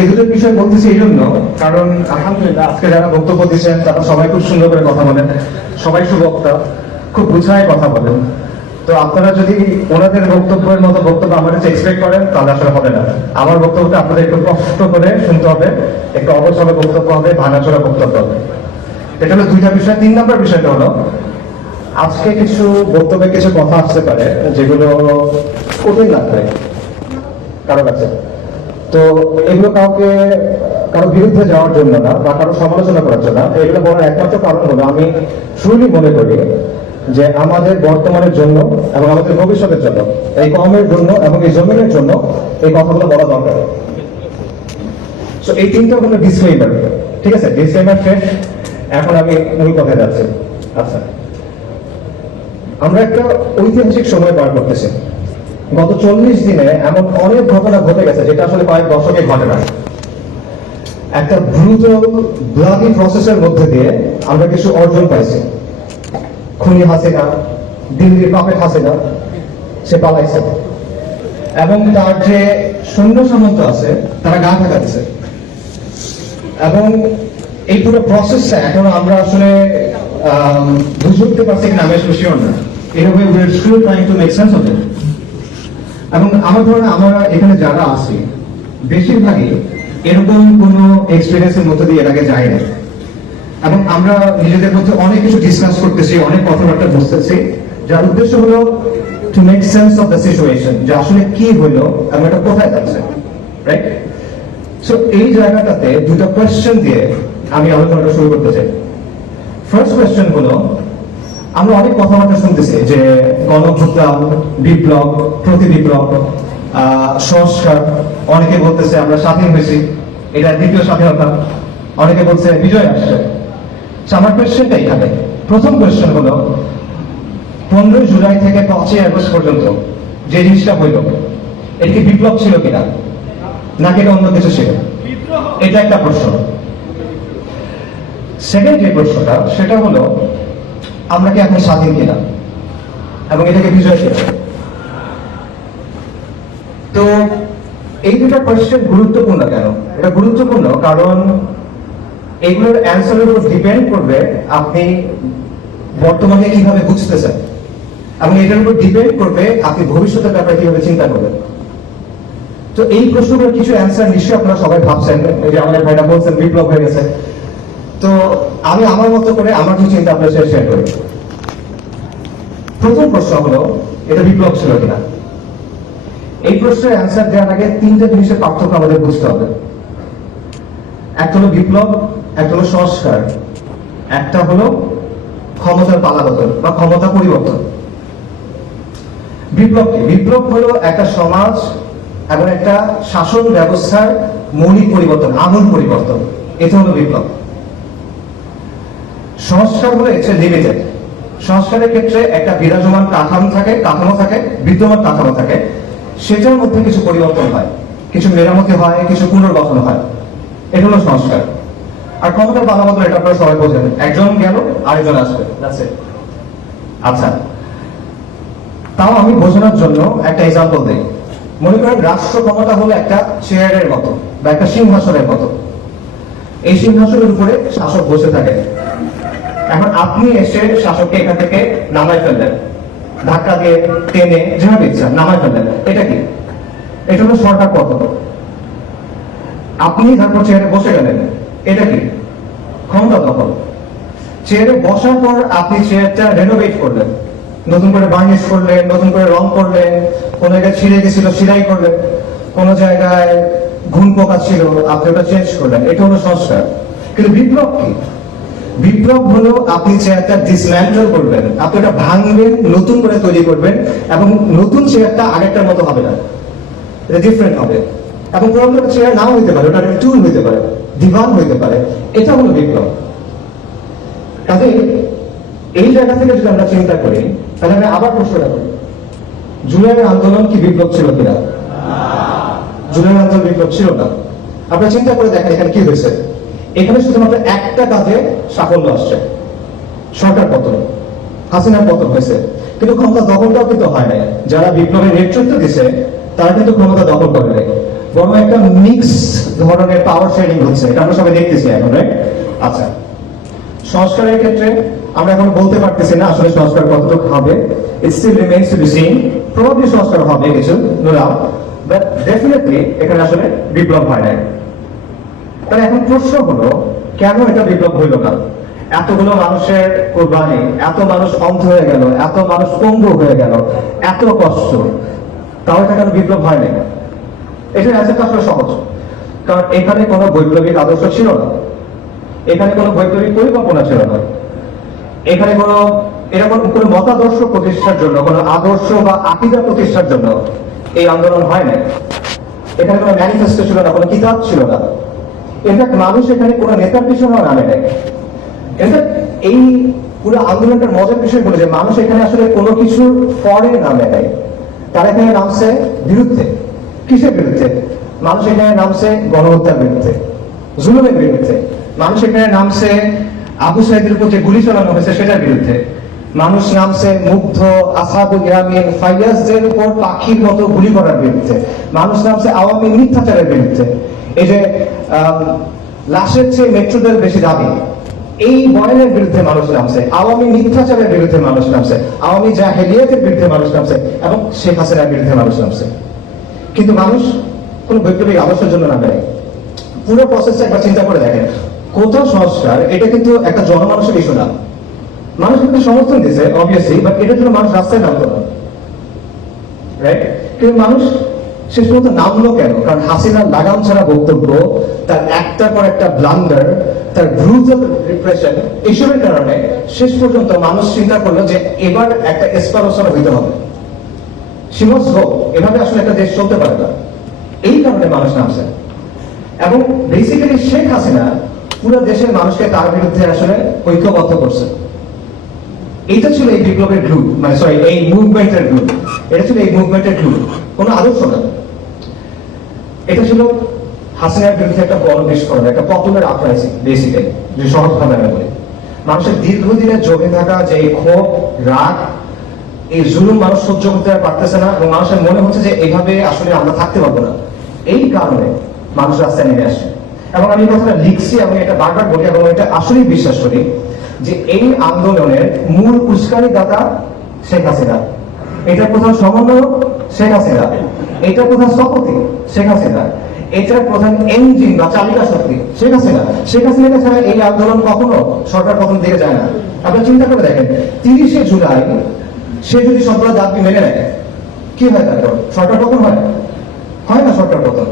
এই দুটো বিষয় বলতেছি এই জন্য, কারণ আলহামদুলিল্লাহ আজকে যারা বক্তব্য দিচ্ছেন তারা সবাই খুব সুন্দর করে কথা বলেন, সবাই সুবক্তা, খুব গুছায় কথা বলেন। তো আপনারা যদি ওনাদের বক্তব্যের মতো বক্তব্য আমার কাছে এক্সপেক্ট করেন তাহলে আসলে হবে না। আমার বক্তব্যটা আপনাদের একটু কষ্ট করে শুনতে হবে, একটু অবসরে বক্তব্য হবে, ভাঙাচোরা বক্তব্য হবে। এটা হলো দুইটা বিষয়। 3 নম্বর বিষয়টা হলো, আজকে কিছু বক্তব্যে কিছু কথা আসতে পারে যেগুলো কঠিন লাগবে কারো কাছে। তো এগুলো কারো বিরুদ্ধে যাওয়ার জন্য না বা কারো সমালোচনা করার জন্য, এগুলো বলার একমাত্র কারণ হলো আমি শুরুই মনে করি যে আমাদের বর্তমানের জন্য এবং আমাদের ভবিষ্যতের জন্য, এই কমের জন্য এবং এই জমিনের জন্য এই কথাগুলো বলা দরকার। তো এই 3টা হলো ডিসক্লেইমার, ঠিক আছে? ডিসক্লেইমার শেষ, এখন আমি মূল কথায় যাচ্ছি। আচ্ছা, আমরা একটা ঐতিহাসিক সময় পার করতেছি। গত 40 দিনে এমন অনেক ঘটনা ঘটে গেছে যেটা আসলে কয়েক দশকে ঘটে না। একটা ব্রুটাল ব্লাডি প্রসেসের মধ্যে দিয়ে আমরা কিছু অর্জন পাইছি। খুনি হাসিনা, দিল্লির পাপেট হাসিনা, সে পালাইছে এবং তার যে সৈন্য সামন্ত আছে তারা গা ঢাকা দিছে। এবং এই পুরো প্রসেসটা এখনো আমরা আসলে বুঝতে পারছি কিনা আমি আসলে শিওর না। এভাবে we are still trying to make sense of it. এবং আমার ধরনের আমরা এখানে যারা আছি বেশিরভাগই এরকম কোনো এক্সপিরিয়েন্সের মধ্যে দিয়ে এর আগে যাই না। এবং আমরা নিজেদের মধ্যে অনেক কিছু ডিসকাস করতেছি, অনেক কথাবার্তা বলতেছি, যার উদ্দেশ্য হলো two make sense of the situation, যে আসলে কি হইলো এবং এটা কোথায় যাচ্ছে, রাইট? সো এই জায়গাটাতে দুটো কোয়েশ্চেন দিয়ে আমি আলোচনাটা শুরু করতে চাই। ফার্স্ট কোয়েশ্চেন হলো, আমরা অনেক কথাবার্তা শুনতেছি যে গণঅভ্যুত্থান, বিপ্লব, প্রতি বিপ্লব, সংস্কার। অনেকে বলতেছে আমরা স্বাধীন হয়েছি, এটা দ্বিতীয় স্বাধীনতা। অনেকে বলছে বিজয় আসছে। আমার কোয়েশ্চেনটা এখানে, প্রথম কোয়েশ্চেন হলো 15 জুলাই থেকে 5ই আগস্ট পর্যন্ত যে জিনিসটা হইল, এটা কি বিপ্লব ছিল কিনা, নাকি এটা অন্য কিছু ছিল? এটা একটা প্রশ্ন। সেকেন্ড যে প্রশ্নটা, সেটা হলো আমরা কি এখন স্বাধীন কিনা এবং এটাকে বিজয় কিনা? তো এই দুটা কোয়েশ্চেন গুরুত্বপূর্ণ কেন? এটা গুরুত্বপূর্ণ কারণ এগুলোর অ্যান্সারের উপর ডিপেন্ড করবে আপনি বর্তমানে কিভাবে বুঝতেছেন, এবং এটার উপর ডিপেন্ড করবে আপনি ভবিষ্যতের ব্যাপারে কিভাবে চিন্তা করবেন। তো এই প্রশ্নগুলোর কিছু অ্যান্সার নিশ্চয়ই আপনারা সবাই ভাবছেন, যে আমাদের ভাইরা বলছেন বিপ্লব হয়ে গেছে। তো আমি আমার মতো করে আমার কিছু চিন্তা আপনার সাথে শেয়ার করি। প্রথম প্রশ্ন হলো, এটা বিপ্লব ছিল কিনা? এই প্রশ্নের অ্যান্সার দেওয়ার আগে 3টা জিনিসের পার্থক্য আমাদের বুঝতে হবে। একটা হলো বিপ্লব, একটা হলো সংস্কার, একটা হলো ক্ষমতার পালাবদল বা ক্ষমতা পরিবর্তন। বিপ্লব কি? বিপ্লব হলো একটা সমাজ এবং একটা শাসন ব্যবস্থার মৌলিক পরিবর্তন, আমূল পরিবর্তন। এটা হলো বিপ্লব। সংস্কার হলো এটা লিমিটেড। সংস্কারের ক্ষেত্রে একটা বিরাজমান কাঠামো থাকে, বিদ্যমান কাঠামো থাকে, সেটার মধ্যে কিছু পরিবর্তন হয়, কিছু মেরামতি হয়, কিছু পুনর্গঠন হয়। এটা হলো সংস্কার। আর ক্ষমতার পালাবদল, এটা আপনারা সবাই বোঝেন, একজন গেল আরেকজন আসবে। আচ্ছা, তাও আমি বোঝানোর জন্য একটা এক্সাম্পল দিই। মনে করেন রাষ্ট্র ক্ষমতা হলো একটা চেয়ারের মতো বা একটা সিংহাসনের মতো। এই সিংহাসনের উপরে শাসক বসে থাকে। এখন আপনি এসে শাসককে এখান থেকে নামাই ফেললেন, ধাক্কা দিয়ে, টেনে, যেভাবে ইচ্ছা নামাই ফেললেন। এটা কি? এটা হলো সরকার পতন। আপনি তারপর চেয়ারে বসে গেলেন, এটা কি? ক্ষমতা দখল। চেয়ারে বসার পর আপনি চেয়ারটা রেনোভেট করলেন, নতুন করে বার্নিশ করলেন, নতুন করে রং করলেন, কোন জায়গায় ছিঁড়ে গেছিল সেলাই করলেন, কোন জায়গায় ঘুণ পোকা ছিল আপনি ওটা চেঞ্জ করলেন। এটা হলো সংস্কার। কিন্তু বিপ্লব কি? বিপ্লব হলো আপনি চেয়ারটা ডিসম্যান্টল করবেন, আপনি ওটা ভাঙবেন, নতুন করে তৈরি করবেন, এবং নতুন চেয়ারটা আগেরটার মতো হবে না, এটা ডিফারেন্ট হবে। এবং পুরোনো চেয়ার নাও হইতে পারে, ওটা টুল হইতে পারে, দিবান হইতে পারে। এটা হলো বিপ্লব। কাজে এই জায়গা থেকে যদি আমরা চিন্তা করি, তাহলে আমি আবার প্রশ্নটা করি, জুলাইয়ের আন্দোলন কি বিপ্লব ছিল কিনা? জুলাইয়ের আন্দোলন বিপ্লব ছিল না। আপনারা চিন্তা করে দেখেন এখানে কি হয়েছে। এখানে শুধুমাত্র একটা কাজে সাফল্য আসছে, সরকার পতন, হাসিনার পতন হয়েছে। কিন্তু ক্ষমতা দখলটাও কিন্তু হয় নাই। যারা বিপ্লবের নেতৃত্ব দিচ্ছে তারা কিন্তু ক্ষমতা দখল করে নাই। বরং একটা মিক্স ধরনের পাওয়ার শেয়ারিং হচ্ছে, এটা আমরা সবাই দেখতেছি এখন, রাইট? আচ্ছা, সংস্কারের ক্ষেত্রে আমরা এখন বলতে পারতেছি না আসলে সংস্কার কতটুকু হবে। It still remains to be seen. Probably সংস্কার হবে কিছু, নো ডাউট, বাট ডেফিনেটলি এখানে আসলে বিপ্লব হয় নাই। তাহলে এখন প্রশ্ন হলো, কেন এটা বিপ্লব হইল না? এতগুলো মানুষের কোরবানি, এত মানুষ অন্ধ হয়ে গেল, এত মানুষ পঙ্গু হয়ে গেল, এত কষ্ট, তাও এটা কেন বিপ্লব হয় নাই? এটার অ্যান্সারটা আসলে সহজ, কারণ এখানে কোনো বৈপ্লবিক আদর্শ ছিল না, এখানে কোনো বৈপ্লবিক পরিকল্পনা ছিল না, এখানে কোনো এরকম কোনো মতাদর্শ প্রতিষ্ঠার জন্য, কোনো আদর্শ বা আকীদা প্রতিষ্ঠার জন্য এই আন্দোলন হয় নাই। এখানে কোনো ম্যানিফেস্টো ছিল না, কোনো কিতাব ছিল না। ইনফ্যাক্ট মানুষ এখানে কোনো নেতার পিছনেও নামে নাই। ইনফ্যাক্ট এই পুরো আন্দোলনটার মজার বিষয় হলো যে মানুষ এখানে আসলে কোনো কিছু পরে নামে নাই, তারা এখানে নামছে বিরুদ্ধে। কিসের বিরুদ্ধে? মানুষ এখানে নামছে গণহত্যার বিরুদ্ধে, জুলুমের বিরুদ্ধে। মানুষ এখানে নামছে আবু সাইদের উপর যে গুলি চালানো হয়েছে সেটার বিরুদ্ধে। মানুষ নামছে মুগ্ধ, আসহাবুল ইয়ামিন, ফাইয়াজদের উপর পাখির মতো গুলি করার বিরুদ্ধে। মানুষ নামছে আওয়ামী মিথ্যাচারের বিরুদ্ধে। এই যে লাশের চেয়ে মেট্রোদের বেশি দাবি, এই বয়ানের বিরুদ্ধে মানুষ নামছে, আওয়ামী মিথ্যাচারের বিরুদ্ধে মানুষ নামছে, আওয়ামী জাহেলিয়াতের বিরুদ্ধে মানুষ নামছে, এবং শেখ হাসিনার বিরুদ্ধে মানুষ নামছে। কিন্তু মানুষ কোন বৈপ্লবিক আদর্শের জন্য নামে নাই। পুরো প্রসেসটা একবার চিন্তা করে দেখেন, কোথাও সংস্কার এটা কিন্তু একটা জনমানুষের ইস্যু না। মানুষ কিন্তু সমর্থন দিচ্ছে অবভিয়াসলি, বাট এটার জন্য মানুষ রাস্তায় নামতো না, রাইট? কিন্তু মানুষ শেষ পর্যন্ত নামলো কেন? কারণ হাসিনার লাগাম ছাড়া বক্তব্য, তার একটার পর একটা ব্লান্ডার, তার ব্রুটাল রিপ্রেশন, এইসবের কারণে শেষ পর্যন্ত মানুষ চিন্তা করলো যে এবার একটা এসপারেশন হইতে হবে, সীমস হোক, এভাবে আসলে একটা দেশ চলতে পারে না। এই কারণে মানুষ নামছে। এবং বেসিক্যালি শেখ হাসিনা পুরো দেশের মানুষকে তার বিরুদ্ধে আসলে ঐক্যবদ্ধ করছে। এটা ছিল এই বিপ্লবের গ্লু, মানে সরি এই মুভমেন্টের গ্লু। এটা ছিল এই মুভমেন্টের গ্লু, কোনো আদর্শ না। এটা ছিল হাসিনার বিরুদ্ধে একটা গণবিস্ফোরণ, একটা পপুলার আপরাইজিং বেসিক্যালি, যে সহজভাবে আমি বলি। মানুষের দীর্ঘদিনের জমে থাকা যে এই ক্ষোভ, রাগ, এই জুলুম মানুষ সহ্য করতে পারতেছে না, এবং মানুষের মনে হচ্ছে যে এইভাবে আসলে আমরা থাকতে পারবো না। এই কারণে মানুষ রাস্তায় নেমে আসে। এবং আমি কথাটা লিখছি, আমি এটা বারবার বলি, এবং এটা আসলেই বিশ্বাস করি যে এই আন্দোলনের মূল উস্কানি দাতা শেখ হাসিনা, এটার প্রধান সমন্বয়ক শেখ হাসিনা, এটার প্রধান স্থপতি শেখ হাসিনা, এটার প্রধান ইঞ্জিন বা চালিকা শক্তি শেখ হাসিনা। শেখ হাসিনাকে ছাড়া এই আন্দোলন কখনো সরকার পতন দিকে যায় না। আপনারা চিন্তা করে দেখেন, 30শে জুলাই সে যদি সরকার দাবি মেনে নেয়, কি হয় তারপর? সরকার পতন হয়? হয় না সরকার পতন।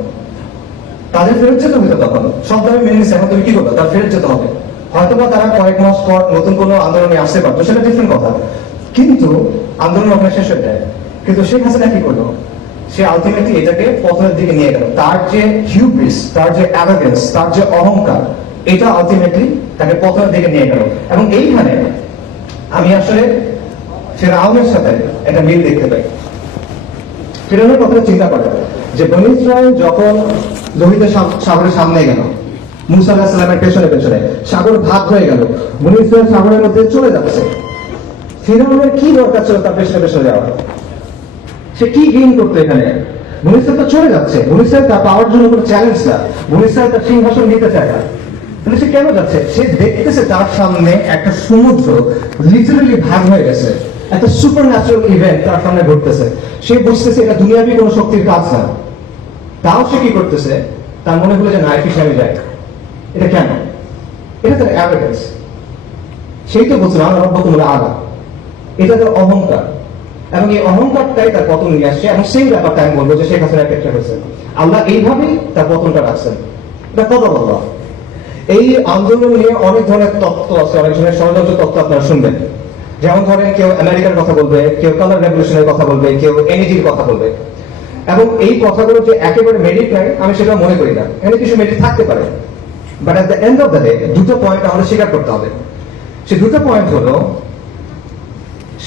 তাদের ফেরত যেতে হইতো, তখন সব দাবি মেনে নিচ্ছে, এখন তুমি কি করবে? তার ফেরত যেতে হবে। হয়তোবা তারা কয়েক মাস পর নতুন কোনো আন্দোলনে আসতে পারতো, সেটা ডিফারেন্ট কথা, কিন্তু আন্দোলন ওখানে শেষ হয়ে যায়। কিন্তু শেখ হাসিনা কি করলো? সে আলটিমেটলি এটাকে পতনের দিকে নিয়ে গেল। তার যে হিউব্রিস, তার যে অ্যারোগেন্স, তার যে অহংকার, এটা আলটিমেটলি তাকে পতনের দিকে নিয়ে গেল। এবং এইখানে আমি আসলে ফিরআউনের সাথে একটা মিল দেখতে পাই। ফিরআউনের কথা চিন্তা করে যে বনী ইসরাইল যখন লোহিত সাগরের সামনে গেল, মুসা আলাইহিস সালামের পেছনে পেছনে সাগর ভাগ হয়ে গেল, বনী ইসরাইল সাগরের মধ্যে চলে যাচ্ছে। ফিরআউনের কি দরকার ছিল তার পেছনে পেছনে যাওয়ার? সে কি গেইন করতো এখানে? বনী ইসরাইল তো চলে যাচ্ছে, বনী ইসরাইল তার পাওয়ার জন্য কোনো চ্যালেঞ্জ না, বনী ইসরাইল তার সিংহাসন নিতে চায় না। তাহলে সে কেন যাচ্ছে? সে দেখতেছে তার সামনে একটা সমুদ্র লিটারালি ভাগ হয়ে গেছে, একটা সুপার ন্যাচারাল ইভেন্ট তার সামনে ঘটতেছে। সে বুঝতেছে এটা দুনিয়াবি কোনো শক্তির কাজ না। তাও সে কি করতেছে? তার মনে হলো যে না, আমি যাই। এটা কেন? এটা তার অ্যারোগেন্স। সেই তো বলছিল আমার রব্বকুম আ'লা, এটা তার অহংকার, এবং এই অহংকারটাই তার পতন নিয়ে আসছে। এবং সেই ব্যাপারটা আমি বলবো যে শেখ হাসিনার ক্ষেত্রে হয়েছে, আল্লাহ এইভাবেই তার পতনটা রাখছেন। এটা কত বলবো। এই আন্দোলন নিয়ে অনেক ধরনের তত্ত্ব আছে, অনেক ধরনের ষড়যন্ত্র তত্ত্ব আপনারা শুনবেন। যেমন ধরেন কেউ আমেরিকার কথা বলবে, কেউ কালার রেভলিউশনের কথা বলবে, কেউ এনইজির কথা বলবে। এবং এই কথাগুলো যে একেবারে মেরিট নাই আমি সেটা মনে করি না, এখানে কিছু মেরিট থাকতে পারে, but at the end of the day দুটো পয়েন্ট আমাদের স্বীকার করতে হবে। সে দুটো পয়েন্ট হলো,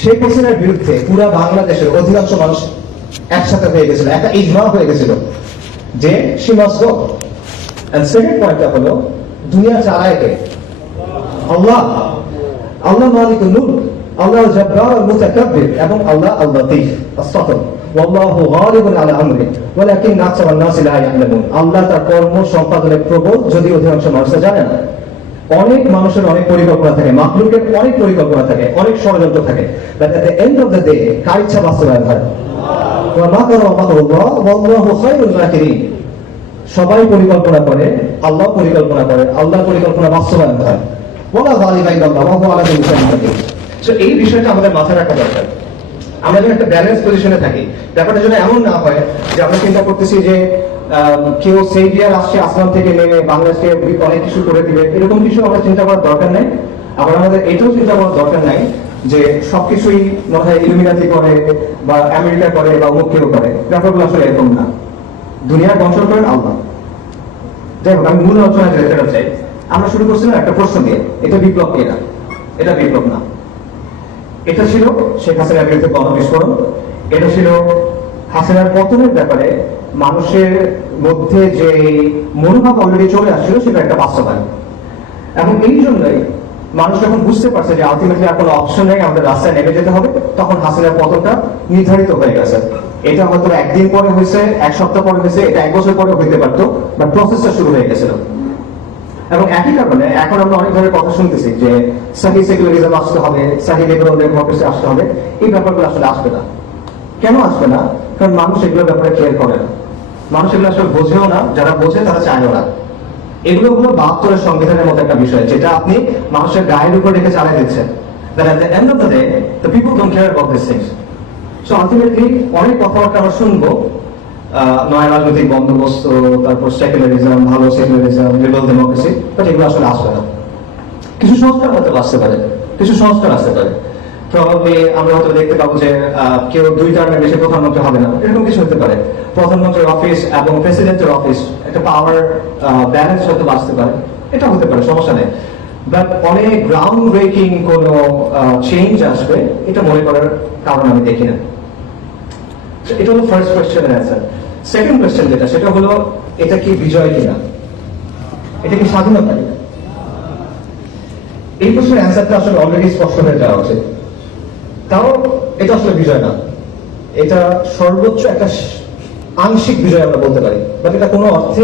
শেখ হাসিনার বিরুদ্ধে পুরা বাংলাদেশের অধিকাংশ মানুষ একসাথে হয়ে গেছিল, একটা ইজমা হয়ে গেছিল যে she must go. And second পয়েন্টটা হলো, দুনিয়া চালায় কে? আল্লাহ। আল্লাহ মালিকুল মুলক, আল্লাহ জাব্বার আল মুতাকাব্বির এবং আল্লাহ আল লতীফ আস-সাতর ওয়াল্লাহু গালিবুন আলা আমরি ওয়ালাকিন আকসারান নাসি লা ইয়ালামুন। আল্লাহ তার কর্ম সম্পাদনে প্রবল, যদি অধিকাংশ মানুষ জানে না। অনেক মানুষের অনেক পরিকল্পনা থাকে, মাখলুকের অনেক পরিকল্পনা থাকে, অনেক ষড়যন্ত্র থাকে, but at the end of the day কার ইচ্ছা বাস্তবায়ন হয়? ওয়া মাকারা ওয়া মাকারুল্লাহ ওয়াল্লাহু খায়রুল মাকিরিন। সবাই পরিকল্পনা করে, আল্লাহ পরিকল্পনা করে, আল্লাহর পরিকল্পনা বাস্তবায়ন হয়। ওয়ালা যালিকা ইল্লাল্লাহ ওয়া হুয়া আলা কুল্লি শাইইন কাদির। সো এই বিষয়টা আমাদের মাথায় রাখা দরকার। আমরা যেন একটা ব্যালেন্স পজিশনে থাকি। ব্যাপারটা যেন এমন না হয় যে আমরা চিন্তা করতেছি যে কেউ সেভিয়ার আসছে আসমান থেকে নেমে বাংলাদেশকে অনেক কিছু করে দিবে, এরকম কিছু আমরা চিন্তা করার দরকার নেই। আবার আমাদের এটাও চিন্তা করার দরকার নাই যে সবকিছুই মনে হয় ইলুমিনাতি করে বা আমেরিকা করে বা অমুক কেউ করে। ব্যাপারগুলো আসলে এরকম না। দুনিয়া কন্ট্রোল করেন আল্লাহ। যাই হোক, আমি মূল আলোচনা যেতে চাই। আমরা শুরু করছিলাম একটা প্রশ্ন দিয়ে, এটা বিপ্লব কি না? এটা বিপ্লব না। এটা ছিল শেখ হাসিনার বিরুদ্ধে গণবিস্ফোরণ। এটা ছিল হাসিনার পতনের ব্যাপারে মানুষের মধ্যে যে মনোভাব অলরেডি চলে আসছিল, সেটা একটা বাস্তবায়ন। এবং এই জন্যই মানুষ যখন বুঝতে পারছে যে আলটিমেটলি আর কোনো অপশন নেই, আমাদের রাস্তায় নেমে যেতে হবে, তখন হাসিনার পতনটা নির্ধারিত হয়ে গেছে। এটা হয়তো একদিন পরে হয়েছে, এক সপ্তাহ পরে হয়েছে, এটা এক বছর পরে হইতে পারতো, বাট প্রসেসটা শুরু হয়ে গেছিল। এবং একই কারণে এখন আমরা অনেক ধরনের কথা শুনতেছি যে সাহি সেকুলারিজম আসতে হবে, সাহি লিবারাল ডেমোক্রেসি আসতে হবে। এই ব্যাপারগুলো আসলে আসবে না। কেন আসবে না? কারণ মানুষ এগুলোর ব্যাপারে কেয়ার করে না, মানুষ এগুলো আসলে বোঝেও না, যারা বোঝে তারা চায়ও না। এগুলো হলো 72 সংবিধানের মতো একটা বিষয়, যেটা আপনি মানুষের গায়ের উপর রেখে চালিয়ে দিচ্ছেন। But at the end of the day, the people don't care about these things. So ultimately, অনেক কথাবার্তা আমরা শুনবো, নয় রাজনৈতিক বন্দোবস্ত, তারপর সেকুলারিজম, ভালো সেকুলারিজম, লিবারাল ডেমোক্রেসি, বাট এগুলো আসলে আসবে না। কিছু সংস্কার হয়তো আসতে পারে, কিছু সংস্কার আসতে পারে। প্রবাবলি আমরা হয়তো দেখতে পাবো যে কেউ 2 টার্মের বেশি প্রধানমন্ত্রী হবে না, এরকম কিছু হতে পারে। প্রধানমন্ত্রীর অফিস এবং প্রেসিডেন্টের অফিস একটা পাওয়ার ব্যালেন্স হয়তো আসতে পারে, এটা হতে পারে, সমস্যা নেই। বাট অনেক গ্রাউন্ড ব্রেকিং কোনো চেঞ্জ আসবে, এটা মনে করার কারণ আমি দেখি না। এটা হলো ফার্স্ট কোয়েশ্চেনের অ্যান্সার। সেকেন্ড কোয়েশ্চেন যেটা, সেটা হলো এটা কি বিজয় কিনা, এটা কি স্বাধীনতা কিনা? এই প্রশ্নের অ্যান্সারটা আসলে অলরেডি স্পষ্ট হয়ে যাওয়া উচিত। তাও এটা আসলে বিজয় না, এটা সর্বোচ্চ একটা আংশিক বিজয় আমরা বলতে পারি, বাট এটা কোনো অর্থে,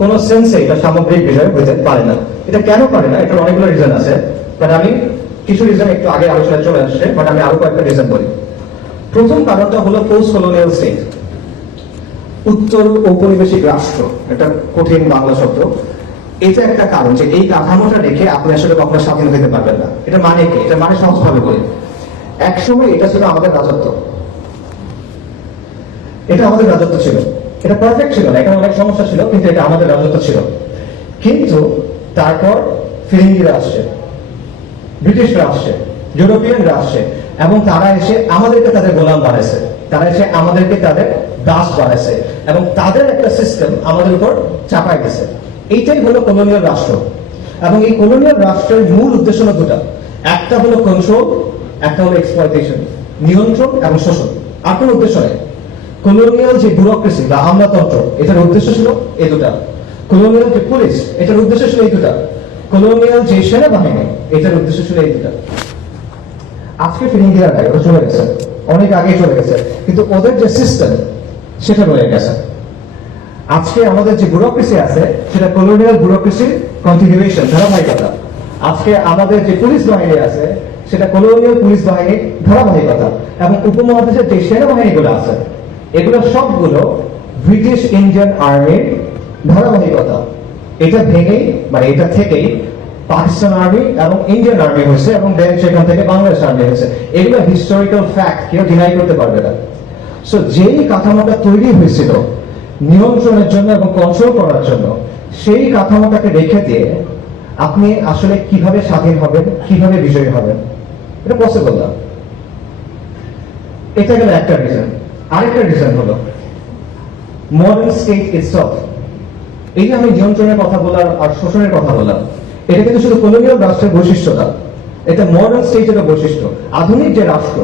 কোনো সেন্সে এটা সামগ্রিক বিজয় হতে পারে না। এটা কেন পারে না? এটার অনেকগুলো রিজন আছে, বাট আমি কিছু রিজন একটু আগে আলোচনায় চলে আসছে, বাট আমি আরো কয়েকটা রিজন বলি। প্রথম কারণটা হলো পোস্ট কলোনিয়াল স্টেট, উত্তর ঔপনিবেশিক রাষ্ট্র, একটা কঠিন বাংলা শব্দ। এটা একটা কারণ যে এই কাঠামোটা রেখে আপনি আসলে কখনো স্বাধীন হতে পারবেন না। এটা মানে কি? এটা মানে সহজভাবে বলি, একসময় এটা ছিল আমাদের রাজত্ব, এটা আমাদের রাজত্ব ছিল। এটা পারফেক্ট ছিল না, এখানে অনেক সমস্যা ছিল, কিন্তু এটা আমাদের রাজত্ব ছিল। কিন্তু তারপর ফিরিঙ্গিরা আসছে, ব্রিটিশরা আসছে, ইউরোপিয়ানরা আসছে, এবং তারা এসে আমাদেরকে তাদের গোলাম বানাইছে, তারা এসে আমাদেরকে তাদের দাস বানাইছে, এবং তাদের একটা সিস্টেম আমাদের উপর চাপাই গেছে। এইটাই হলো কলোনিয়াল রাষ্ট্র। এবং এই কলোনিয়াল রাষ্ট্রের মূল উদ্দেশ্য হলো দুটা, একটা হলো কন্ট্রোল, একটা হলো এক্সপ্লয়টেশন, নিয়ন্ত্রণ এবং শোষণ। আর কোনো উদ্দেশ্য নেই। কলোনিয়াল যে ব্যুরোক্রেসি বা আমলাতন্ত্র, এটার উদ্দেশ্য ছিল এই দুটা। কলোনিয়াল যে পুলিশ, এটার উদ্দেশ্য ছিল এই দুটা। কলোনিয়াল যে সেনাবাহিনী, এটার উদ্দেশ্য ছিল এই দুটা। আজকে ফিরিঙ্গিরা নাই, ওরা চলে গেছে, অনেক আগে চলে গেছে, কিন্তু ওদের যে সিস্টেম সেটা রয়ে গেছে। আজকে আমাদের যে ব্যুরোক্রেসি আছে, সেটা কলোনিয়াল ব্যুরোক্রেসির কন্টিনিউয়েশন, ধারাবাহিকতা। আজকে আমাদের যে পুলিশ বাহিনী আছে, সেটা কলোনিয়াল পুলিশ বাহিনীর ধারাবাহিকতা। এবং উপমহাদেশের যে সেনাবাহিনীগুলো আছে, এগুলো সবগুলো ব্রিটিশ ইন্ডিয়ান আর্মির ধারাবাহিকতা। এটা ভেঙেই মানে এটা থেকেই পাকিস্তান আর্মি এবং ইন্ডিয়ান আর্মি হয়েছে, এবং দেন সেখান থেকে বাংলাদেশ আর্মি হয়েছে। এগুলো হিস্টোরিক্যাল ফ্যাক্ট, কেউ ডিনাই করতে পারবে না। সো যেই কাঠামোটা তৈরি হয়েছিল নিয়ন্ত্রণের জন্য এবং কন্ট্রোল করার জন্য, সেই কাঠামোটাকে রেখে দিয়ে আপনি আসলে কিভাবে স্বাধীন হবেন, কিভাবে বিজয়ী হবেন, এটা পসিবল না। এটা গেল একটা রিজন। আরেকটা রিজন হলো মডার্ন স্টেট ইটসেলফ। এই যে আমি নিয়ন্ত্রণের কথা বললাম আর শোষণের কথা বললাম, এটা কিন্তু শুধু কলোনিয়াল রাষ্ট্রের বৈশিষ্ট্য না, এটা মডার্ন স্টেটের বৈশিষ্ট্য। আধুনিক যে রাষ্ট্র,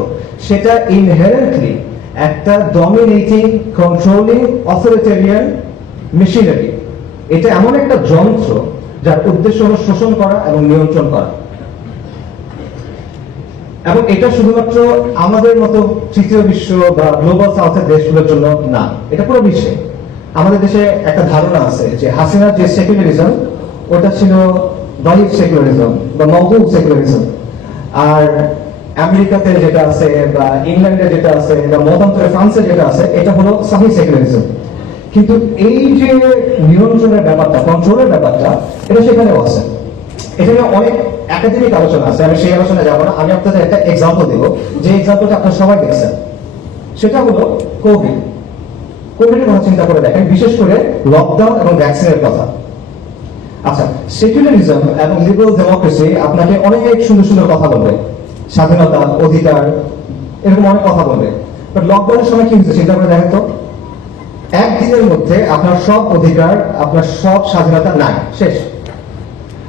সেটা ইনহেরেন্টলি একটা ডমিনেটিং, কন্ট্রোলিং, অথরিটেরিয়ান মেশিনারি। এটা এমন একটা যন্ত্র যার উদ্দেশ্য হলো শোষণ করা এবং নিয়ন্ত্রণ করা। এবং এটা শুধুমাত্র আমাদের মতো তৃতীয় বিশ্ব বা গ্লোবাল সাউথের দেশগুলোর জন্য না, এটা পুরো বিশ্বে। আমাদের দেশে একটা ধারণা আছে যে হাসিনার যে সেকুলারিজম ওটা ছিল দলিত সেকুলারিজম বা মওদুদ সেকুলারিজম, আর আমেরিকাতে যেটা আছে বা ইংল্যান্ডে যেটা আছে বা মতান্তরে ফ্রান্সে যেটা আছে এটা হলো সাহি সেকুলারিজম। কিন্তু এই যে নিয়ন্ত্রণের ব্যাপারটা, কন্ট্রোলের ব্যাপারটা, এটা সেখানেও আছে। এখানে অনেক একাডেমিক আলোচনা আছে, আমি সেই আলোচনায় যাবো না। আমি আপনাদের একটা এক্সাম্পল দেবো, যে এক্সাম্পলটা আপনারা সবাই দেখছেন, সেটা হলো কোভিড। কোভিডের কথা চিন্তা করে দেখেন, বিশেষ করে লকডাউন এবং ভ্যাকসিনের কথা। আচ্ছা, সেকুলারিজম এবং লিবারাল ডেমোক্রেসি আপনাকে অনেক সুন্দর সুন্দর কথা বলবে, স্বাধীনতা, অধিকার, এরকম অনেক কথা বলবে। বাট লকডাউনের সময় কি হচ্ছে চিন্তা করে দেখেন তো, একদিনের মধ্যে আপনার সব অধিকার, আপনার সব স্বাধীনতা নাই, শেষ।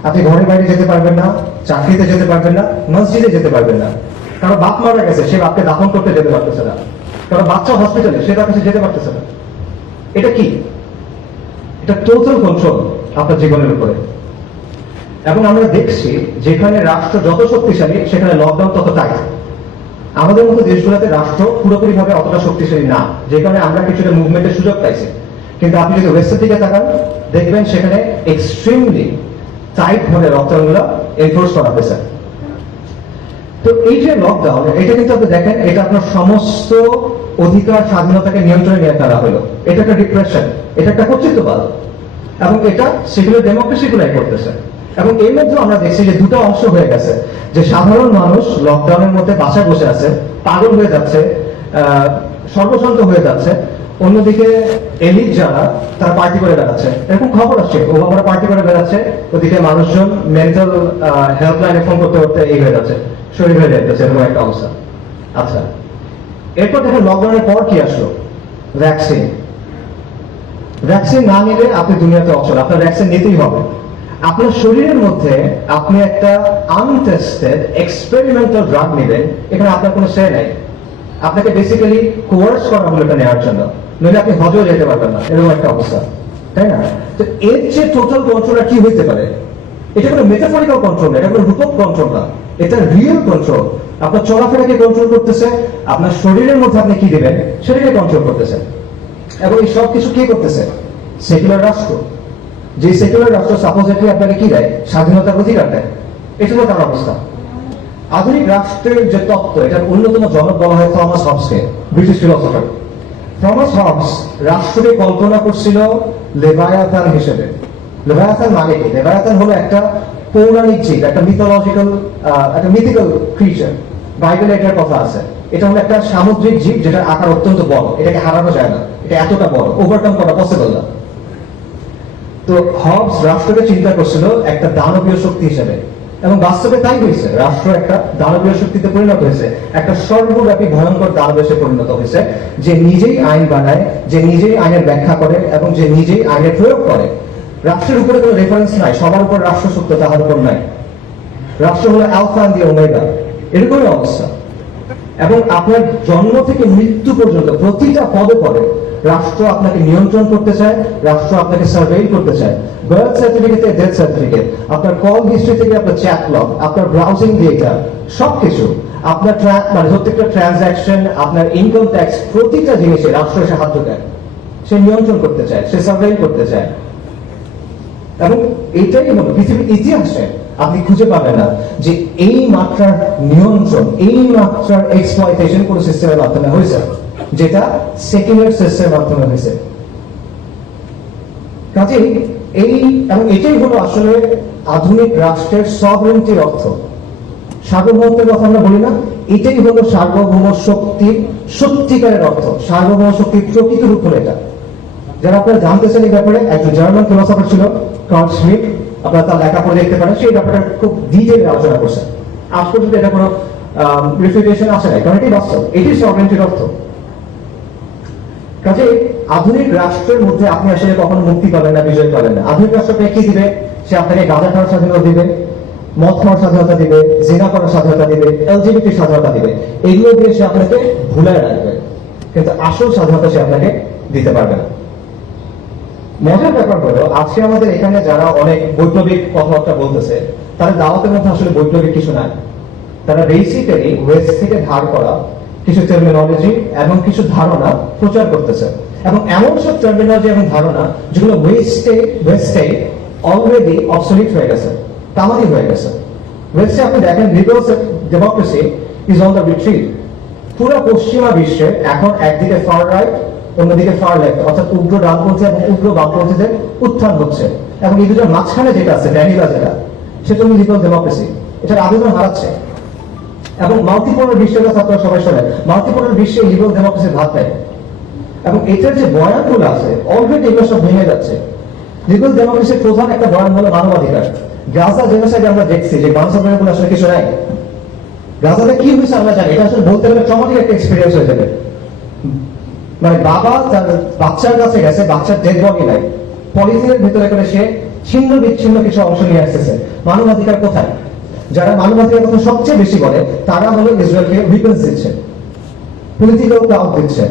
আপনি ঘরের বাইরে যেতে পারবেন না, চাকরিতে যেতে পারবেন না, মসজিদে যেতে পারবেন না। কারো বাপ মারা গেছে, সে বাপকে দাফন করতে যেতে পারতেছে না। কারো বাচ্চা হসপিটালে, সে তার কাছে যেতে পারতেছে না। এটা কি? এটা টোটাল কন্ট্রোল আপনার জীবনের উপরে। এবং আমরা দেখছি যেখানে রাষ্ট্র যত শক্তিশালী সেখানে লকডাউন তত টাইট। আমাদের মতো দেশগুলোতে রাষ্ট্র পুরোপুরি ভাবে অতটা শক্তিশালী না, যেখানে আমরা কিছুটা মুভমেন্টের সুযোগ পাইছি। কিন্তু আপনি যদি ওয়েস্টের দিকে তাকান, দেখবেন সেখানে এক্সট্রিমলি টাইট ভাবে লকডাউনগুলো এনফোর্স করা হয়েছে। তো এই যে লকডাউন, এটা কিন্তু আপনি দেখেন, এটা আপনার সমস্ত অধিকার, স্বাধীনতাকে নিয়ন্ত্রণে নিয়ে ফেলা হলো। এটা একটা ডিপ্রেশন, এটা একটা কর্তৃত্ববাদ, এবং এটা সেকুলার ডেমোক্রেসি গুলাই করতেছে। এবং এর মধ্যে আমরা দেখছি যে দুটো অংশ হয়ে গেছে, যে সাধারণ মানুষ লকডাউনের মধ্যে বাসায় বসে আছে, পাগল হয়ে যাচ্ছে, সর্বশান্ত হয়ে যাচ্ছে। অন্যদিকে এলিট যারা, তারা পার্টি করে বেড়াচ্ছে, এরকম খবর আসছে, ওবামারা পার্টি করে বেড়াচ্ছে, ওদিকে মানুষজন মেন্টাল হেল্পলাইনে ফোন করতে করতে এই হয়ে যাচ্ছে, শরীর হয়ে যাচ্ছে, এরকম একটা অবস্থা। আচ্ছা, এরপর দেখেন লকডাউনের পর কি আসলো? ভ্যাকসিন। ভ্যাকসিন না নিলে আপনি দুনিয়াতে অচল, আপনার ভ্যাকসিন নিতেই হবে। আপনার শরীরের মধ্যে আপনি একটা আনটেস্টেড এক্সপেরিমেন্টাল ড্রাগ নেবেন, এখানে আপনার কোনো সে নাই। আপনাকে বেসিক্যালি কোয়ার্স করা হলো এটা নেওয়ার জন্য, নইলে আপনি হজও যেতে পারবেন না, এরকম একটা অবস্থা, তাই না? তো এর যে টোটাল কন্ট্রোলটা কি হইতে পারে? এটা কোনো মেটাফরিক্যাল কন্ট্রোল না, এটা কোনো রূপক কন্ট্রোল না, এটা রিয়েল কন্ট্রোল। আপনার চলাফেরাকে কন্ট্রোল করতেছে, আপনার শরীরের মধ্যে আপনি কি দিবেন সেটাকে কন্ট্রোল করতেছে। এবং এই সব কিছু কি করতেছে? সেকুলার রাষ্ট্র। যে সেকুলার রাষ্ট্র সাপোজিটলি আপনাকে কি দেয়? স্বাধীনতার অধিকার দেয়। এটা হলো তার অবস্থা। আধুনিক রাষ্ট্রের যে তত্ত্ব, এটার অন্যতম জনক বলা হয় থমাস হবসকে, ব্রিটিশ ফিলোসফার। থমাস হবস রাষ্ট্রকে কল্পনা করছিল লেভায়াথান হিসেবে। লেভায়াথান মানে কি? লেভায়াথান হলো একটা পৌরাণিক জীব, একটা মিথোলজিক্যাল, একটা মিথিক্যাল ক্রিচার। বাইবেলে এটার কথা আছে। এটা হলো একটা সামুদ্রিক জীব যেটার আকার অত্যন্ত বড়, এটাকে হারানো যায় না, এটা এতটা বড়, ওভারকাম করা পসিবল না। তো হবস রাষ্ট্রকে চিন্তা করছিল একটা দানবীয় শক্তি হিসেবে, এবং বাস্তবে তাই হয়েছে। রাষ্ট্র একটা দানবীয় শক্তিতে পরিণত হয়েছে, একটা সর্বব্যাপী ভয়ঙ্কর দানবেশে পরিণত হয়েছে, যে নিজেই আইন বানায়, যে নিজেই আইনের ব্যাখ্যা করে, এবং যে নিজেই আইনের প্রয়োগ করে। রাষ্ট্রের উপরে কোনো রেফারেন্স নাই, সবার উপর রাষ্ট্র সত্য, তাহার উপর নাই। রাষ্ট্র হলো আলফা এন্ড দি ওমেগা, এরকমই অবস্থা। এবং আপনার জন্ম থেকে মৃত্যু পর্যন্ত প্রতিটা পদে পদে রাষ্ট্র আপনাকে নিয়ন্ত্রণ করতে চায়, রাষ্ট্র আপনাকে সার্ভেইল করতে চায়। বার্থ সার্টিফিকেট থেকে ডেথ সার্টিফিকেট, আপনার কল হিস্ট্রি থেকে আপনার চ্যাট লগ, আপনার ব্রাউজিং ডেটা, সবকিছু, আপনার মানে প্রত্যেকটা ট্রানজাকশন, আপনার ইনকাম ট্যাক্স, প্রতিটা জিনিসে রাষ্ট্র এসে হাত ঢোকায়। সে নিয়ন্ত্রণ করতে চায়, সে সার্ভেইল করতে চায়। এবং এইটাই হলো পৃথিবীর ইতিহাসে আপনি খুঁজে পাবেন না যে এই মাত্রার নিয়ন্ত্রণ, এই মাত্রার এক্সপ্লয়টেশন কোন সিস্টেমের মাধ্যমে হয়েছে, যেটা সেকুলার সিস্টেমের মাধ্যমে হয়েছে। কাজেই এই, এবং এটাই হলো আসলে আধুনিক রাষ্ট্রের সভরেন্টির অর্থ। সার্বভৌমত্বের কথা আমরা বলি না, এটাই হলো সার্বভৌম শক্তির সত্যিকারের অর্থ। সার্বভৌম শক্তির প্রকৃত রূপ হলো এটা। যারা আপনারা জানতেছেন এই ব্যাপারে, একজন জার্মান ফিলোসফার ছিল কার্ল শ্মিট, আপনারা তার লেখা পড়ে দেখতে পারেন, সেই ব্যাপারে খুব ডিটেইলে আলোচনা করছেন। আজ পর্যন্ত এটা কোনো রিফিউটেশন আসে নাই, কারণ এটাই বাস্তব, এটাই সভরেন্টির অর্থ। কাজে আধুনিক রাষ্ট্রের মধ্যে আপনি আসলে কখনো মুক্তি পাবেন না, বিজয় পাবেন না। আধুনিক রাষ্ট্রকে কি দিবে? সে আপনাকে গাঁজা খাওয়ার স্বাধীনতা দিবে, মদ খাওয়ার স্বাধীনতা দিবে, জিনা করার স্বাধীনতা দিবে, এলজিবিটি স্বাধীনতা দিবে। এগুলো দিয়ে সে আপনাকে ভুলায় রাখবে, কিন্তু আসল স্বাধীনতা সে আপনাকে দিতে পারবে না। মজার ব্যাপার হলো, আজকে আমাদের এখানে যারা অনেক বৈপ্লবিক কথাবার্তা বলতেছে, তাদের দাওয়াতের মধ্যে আসলে বৈপ্লবিক কিছু নাই। তারা বেসিক্যালি ওয়েস্ট থেকে ধার করা কিছু টার্মিনোলজি এবং কিছু ধারণা প্রচার করতেছে, এবং এমন সব টার্মিনোলজি এবং ধারণা যেগুলো ওয়েস্টে অলরেডি অবসলিট হয়ে গেছে, তামাদি হয়ে গেছে। ওয়েস্টে আপনি দেখেন liberal democracy is on the retreat. পুরো পশ্চিমা বিশ্বে এখন একদিকে ফার রাইট, অন্যদিকে ফার লেফট, অর্থাৎ উগ্র ডানপন্থী এবং উগ্র বামপন্থীদের উত্থান হচ্ছে, এবং এই দুটোর মাঝখানে যেটা আছে ভ্যানিলা, সেটা হলো লিবারেল ডেমোক্রেসি। এটার আবেদন হারাচ্ছে। এবং মাল্টিপোলার বিশ্বের কথা আপনারা সবাই শোনেন, মাল্টিপোলার বিশ্বে লিবারেল ডেমোক্রেসির ভাগ নেয়, এবং এটার যে বয়ানগুলো আছে অলরেডি এগুলো সব ভেঙে যাচ্ছে। লিবারেল ডেমোক্রেসির প্রধান একটা বয়ান হলো মানবাধিকার। গাজা জেনোসাইডে আমরা দেখছি যে মানবাধিকারগুলো আসলে কিছু নাই। গাজাতে কি হয়েছে আমরা জানি, এটা আসলে বলতে গেলে ট্রমাটিক একটা এক্সপিরিয়েন্স হয়ে যাবে। মানে বাবা তার বাচ্চার কাছে গেছে, বাচ্চার ডেড বডি নাই, পলিথিনের ভিতরে করে সে ছিন্ন বিচ্ছিন্ন কিছু অংশ নিয়ে আসতেছে। মানবাধিকার কোথায়? যারা মানবাধিকার কথা সবচেয়ে বেশি বলে তারা হলো ইসরায়েলকে উইপেন্স দিচ্ছে, পলিটিক্যাল ক্লাউড দিচ্ছে,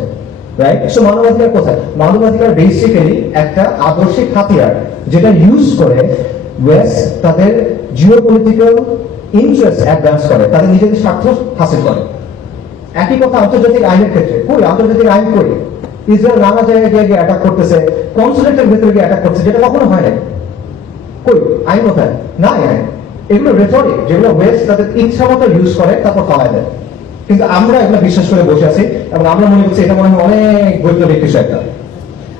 রাইট? সো মানবাধিকার কোথায়? মানবাধিকার বেসিক্যালি একটা আদর্শিক হাতিয়ার, যেটা ইউজ করে ওয়েস্ট তাদের জিওপলিটিক্যাল ইন্টারেস্ট অ্যাডভান্স করে, তাদের নিজেদের স্বার্থ হাসিল করে। একই কথা আন্তর্জাতিক আইনের ক্ষেত্রে। কই আন্তর্জাতিক আইন কই? ইসরায়েল নানা জায়গায় গিয়ে অ্যাটাক করতেছে, কনসুলেটের ভিতরে গিয়ে অ্যাটাক করছে, যেটা কখনো হয় নাই। কই আইন কোথায়? নাই আইন। এগুলো রেটরিক, যেগুলো ওয়েস্ট তাদের ইচ্ছা মতো ইউজ করে, তারপর পাওয়া দেয়। কিন্তু আমরা এগুলো বিশ্বাস করে বসে আছি, এবং আমরা মনে করছি এটা মনে হয় অনেক বৈপ্লবিক কিছু একটা।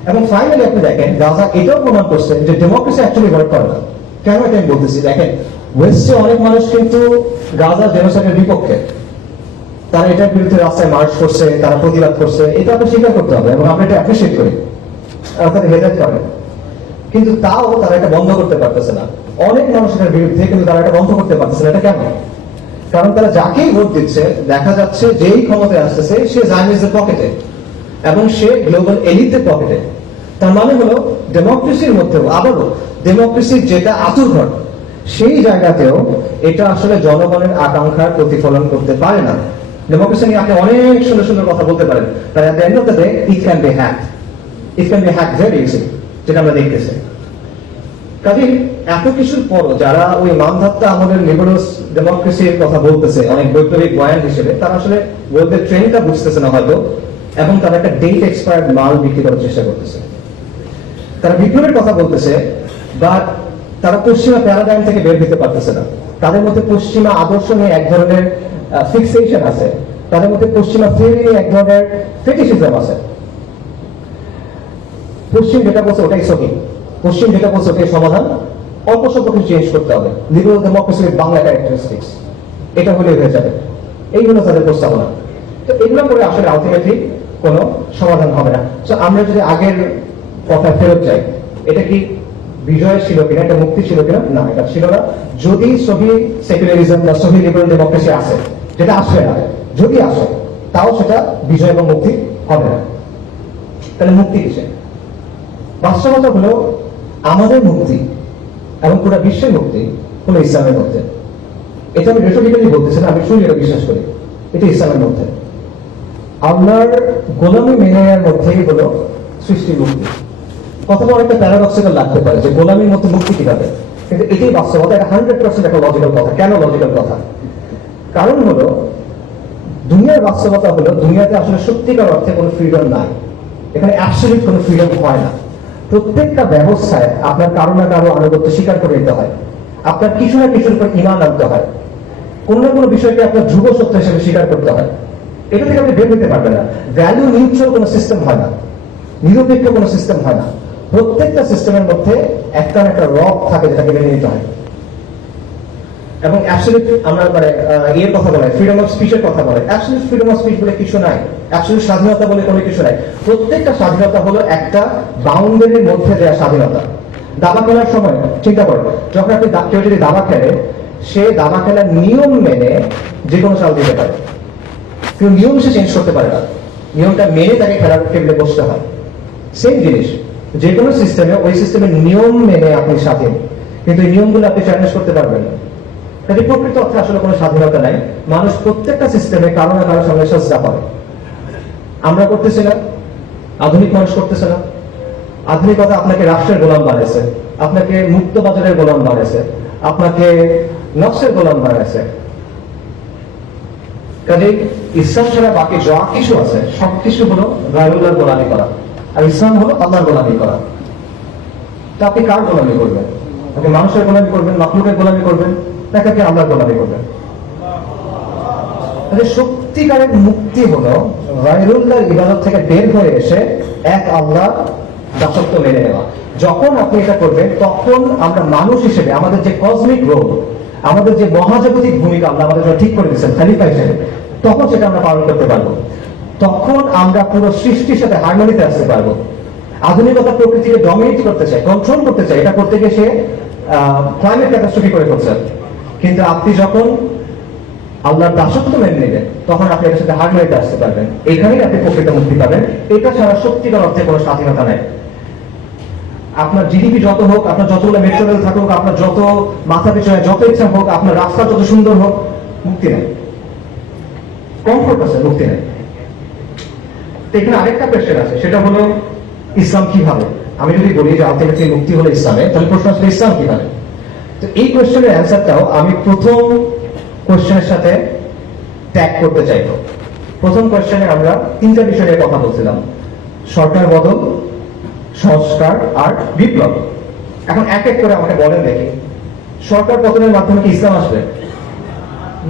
এবং ফাইনালি আপনি দেখেন গাজা এটাও প্রমাণ করছে যে ডেমোক্রেসি অ্যাকচুয়ালি ওয়ার্ক করে না। কেন এটা আমি বলতেছি? দেখেন ওয়েস্টে অনেক মানুষ কিন্তু গাজা জেনোসাইডের বিপক্ষে, তারা এটার বিরুদ্ধে রাস্তায় মার্চ করছে, তারা প্রতিবাদ করছে, এটা আপনি স্বীকার করতে হবে, এবং আমরা এটা অ্যাপ্রিসিয়েট করি, তাদের হেদায়েত করে। কিন্তু তাও তারা এটা বন্ধ করতে পারতেছে না। অনেক মানুষের বিরুদ্ধে, কিন্তু তারা এটা বন্ধ করতে পারতেছে না। এটা কেন? কারণ তারা যাকেই ভোট দিচ্ছে দেখা যাচ্ছে যেই ক্ষমতায় আসতেছে সে জায়নিজদের পকেটে, এবং সে গ্লোবাল এলিটদের পকেটে। তার মানে হলো ডেমোক্রেসির মধ্যেও আবারও ডেমোক্রেসির যেটা আতুরঘর, সেই জায়গাতেও এটা আসলে জনগণের আকাঙ্ক্ষার প্রতিফলন করতে পারে না। ডেমোক্রেসি নিয়ে আপনি অনেক সুন্দর সুন্দর কথা বলতে পারেন, but at the end of the day it can be hacked. It can be hacked very easily, যেটা আমরা দেখতেছি। কাজে এত কিছুর পর যারা ওই মানধাত্তা আমাদের লিবারেল ডেমোক্রেসির কথা বলতেছে অনেক বৈপ্লবিক বয়ান হিসেবে, তারা আসলে ওদের ট্রেন্ডটা বুঝতেছে না হয়তো, এবং তারা একটা ডেট এক্সপায়ার্ড মাল বিক্রি করার চেষ্টা করতেছে। তারা বিপ্লবের কথা বলতেছে, বাট তারা পশ্চিমা প্যারাডাইম থেকে বের হতে পারতেছে না। তাদের মধ্যে পশ্চিমা আদর্শ নিয়ে এক ধরনের ফিক্সেশন আছে, তাদের মধ্যে পশ্চিমা থিওরি নিয়ে এক ধরনের ফেটিশিজম আছে। পশ্চিম যেটা বলছে ওটাই সঠিক, পশ্চিম যেটা বলছে ওটাই সমাধান, অল্প স্বল্প কিছু চেঞ্জ করতে হবে। লিবারেল ডেমোক্রেসির বাংলা ক্যারেক্টারিস্টিক্স এটা হলে হয়ে যাবে, এইগুলো তাদের প্রস্তাবনা। তো এগুলো করে আসলে আলটিমেটলি কোনো সমাধান হবে না। তো আমরা যদি আগের কথা ফেরত যাই, এটা কি বিজয় ছিল কিনা, এটা মুক্তি ছিল কিনা? না, এটা ছিল না। যদি সহি সেকুলারিজম বা সহি লিবারেল ডেমোক্রেসি আসে, যেটা আসবে না, যদি আসে তাও সেটা বিজয় এবং মুক্তি হবে না। তাহলে মুক্তি কিসে? বাস্তবতা হলো আমাদের মুক্তি এবং পুরো বিশ্বের মুক্তি হলো ইসলামের মধ্যে। এটা আমি রেটরিক্যালি বলতেছি না, আমি শুনি এটা বিশ্বাস করি, এটা ইসলামের মধ্যে। আল্লাহর গোলামি মেনে নেওয়ার মধ্যেই হলো সৃষ্টির মুক্তি। কথাটা অনেকটা প্যারাডক্সিক্যাল লাগতে পারে যে গোলামির মধ্যে মুক্তি কিভাবে, কিন্তু এটাই বাস্তবতা। এটা 100% একটা লজিক্যাল কথা। কেন লজিক্যাল কথা? কারণ হলো দুনিয়ার বাস্তবতা হলো দুনিয়াতে আসলে সত্যিকার অর্থে কোনো ফ্রিডম নাই। এখানে অ্যাবসলিউট কোনো ফ্রিডম হয় না। প্রত্যেকটা ব্যবস্থায় আপনার কারো না কারো আনুগত্য স্বীকার করে নিতে হয়, আপনার কিছু না কিছুর উপর ঈমান আনতে হয়, কোন না কোনো বিষয়কে আপনার ধ্রুব সত্য হিসেবে স্বীকার করতে হয়। এটা থেকে আপনি বের হতে পারবেন না। ভ্যালু নিউট্রাল কোনো সিস্টেম হয় না, নিরপেক্ষ কোনো সিস্টেম হয় না। প্রত্যেকটা সিস্টেমের মধ্যে একটা না একটা রব থাকে যেটাকে মেনে নিতে হয়। এবং অ্যাবসলিউট আমরা মানে এর কথা বলে ফ্রিডম অফ স্পিচের কথা বলে, অ্যাবসলিউট ফ্রিডম অফ স্পিচ বলে কিছু নাই, অ্যাবসলিউট স্বাধীনতা বলে কোনো কিছু নাই। প্রত্যেকটা স্বাধীনতা হলো একটা বাউন্ডারির মধ্যে দেওয়া স্বাধীনতা। দাবা খেলার সময় চিন্তা করেন, যখন আপনি কেউ যদি দাবা খেলে, সে দাবা খেলার নিয়ম মেনে যে কোনো চাল দিতে পারে, কেউ নিয়ম সে চেঞ্জ করতে পারে না, নিয়মটা মেনে তাকে খেলার টেবিলে বসতে হয়। সেম জিনিস, যে কোনো সিস্টেমে ওই সিস্টেমের নিয়ম মেনে আপনি স্বাধীন, কিন্তু এই নিয়মগুলো আপনি চ্যালেঞ্জ করতে পারবেন না। কাজে প্রকৃত অর্থে আসলে কোনো স্বাধীনতা নাই। মানুষ প্রত্যেকটা সিস্টেমে কারো না কারো সামনে চেষ্টা করে। আমরা করতেছি না, আধুনিক মানুষ করতেছে না। আধুনিকতা আপনাকে রাষ্ট্রের গোলাম বানাইছে, আপনাকে মুক্ত বাজারের গোলাম বানাইছে, আপনাকে নকশের গোলাম বানাইছে। কাজেই ইসলাম ছাড়া বাকি যা কিছু আছে সবকিছু হলো গায়রুল্লাহর গোলামি করা, আর ইসলাম হলো আল্লাহর গোলামি করা। তা আপনি কার গোলামি করবেন? আপনি মানুষের গোলামি করবেন, মাখলুকের গোলামি করবেন, নাকি আপনি আল্লাহর গোলামি করবেন? সত্যিকারের মুক্তি হলো গায়রুল্লাহর ইবাদত থেকে বের হয়ে এসে এক আল্লাহ দাসত্ব মেনে নেওয়া। যখন আপনি এটা করবেন তখন আমরা মানুষ হিসেবে আমাদের যে কসমিক রোল, আমাদের যে মহাজাগতিক ভূমিকা আল্লাহ আমাদের জন্য ঠিক করে দিচ্ছেন খলিফা হিসেবে, তখন সেটা আমরা পালন করতে পারবো। তখন আমরা পুরো সৃষ্টির সাথে হারমোনিতে আসতে পারবো। আধুনিকতা প্রকৃতিকে ডমিনেট করতে চায়, কন্ট্রোল করতে চায়, এটা করতে গিয়ে সে ক্লাইমেট ক্যাটাস্ট্রফি করে করছে। কিন্তু আপনি যখন আল্লাহর দাসত্ব মেনে নেবেন তখন আপনি এটার সাথে হারমোনিতে আসতে পারবেন। এখানেই আপনি প্রকৃত মুক্তি পাবেন। এটা ছাড়া সত্যিকার অর্থে কোনো স্বাধীনতা নেই। আপনার জিডিপি যত হোক, আপনার যতগুলো মেট্রো রেল থাকুক, আপনার যত মাথা পিছনে যত ইচ্ছা হোক, আপনার রাস্তা যত সুন্দর হোক, মুক্তি নেই। কমফোর্ট আছে, মুক্তি নেই। এখানে আরেকটা কোয়েশ্চেন আছে, সেটা হলো ইসলাম কিভাবে? আমি যদি বলি যে আলটিমেটলি মুক্তি হলো ইসলামে, তাহলে প্রশ্ন আসলে ইসলাম কিভাবে? তো এই কোয়েশ্চেনের অ্যান্সারটাও আমি প্রথম কোয়েশ্চেনের সাথে ট্যাগ করতে চাইব। প্রথম কোয়েশ্চেনে আমরা তিনটা বিষয় নিয়ে কথা বলছিলাম: সরকার বদল, সংস্কার আর বিপ্লব। এখন এক এক করে আমাকে বলেন দেখি, সরকার পতনের মাধ্যমে কি ইসলাম আসবে?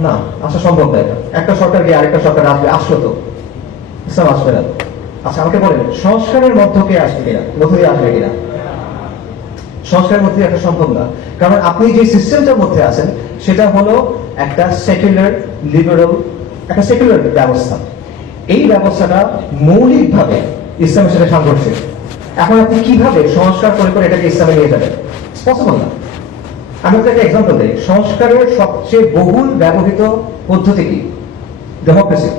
না, আসা সম্ভব নয়। একটা সরকার গিয়ে আরেকটা সরকার আসবে, আসলো তো ইসলাম আসবে না। আচ্ছা আমাকে বলেন, সংস্কারের মধ্য কে আসবে কিনা, মধ্য দিয়ে আসবে কিনা? সংস্কারের মধ্যে আসা সম্ভব না, কারণ আপনি যে সিস্টেমটার মধ্যে আছেন সেটা হলো একটা সেকুলার লিবারেল, একটা সেকুলার ব্যবস্থা। এই ব্যবস্থাটা মৌলিকভাবে ইসলামের সাথে সাংঘর্ষিক। এখন আপনি কিভাবে সংস্কার করে করে এটাকে ইসলামে নিয়ে যাবেন? পসিবল না। আমি আপনাকে এক্সাম্পল দিই। সংস্কারের সবচেয়ে বহুল ব্যবহৃত পদ্ধতি কি? ডেমোক্রেসি।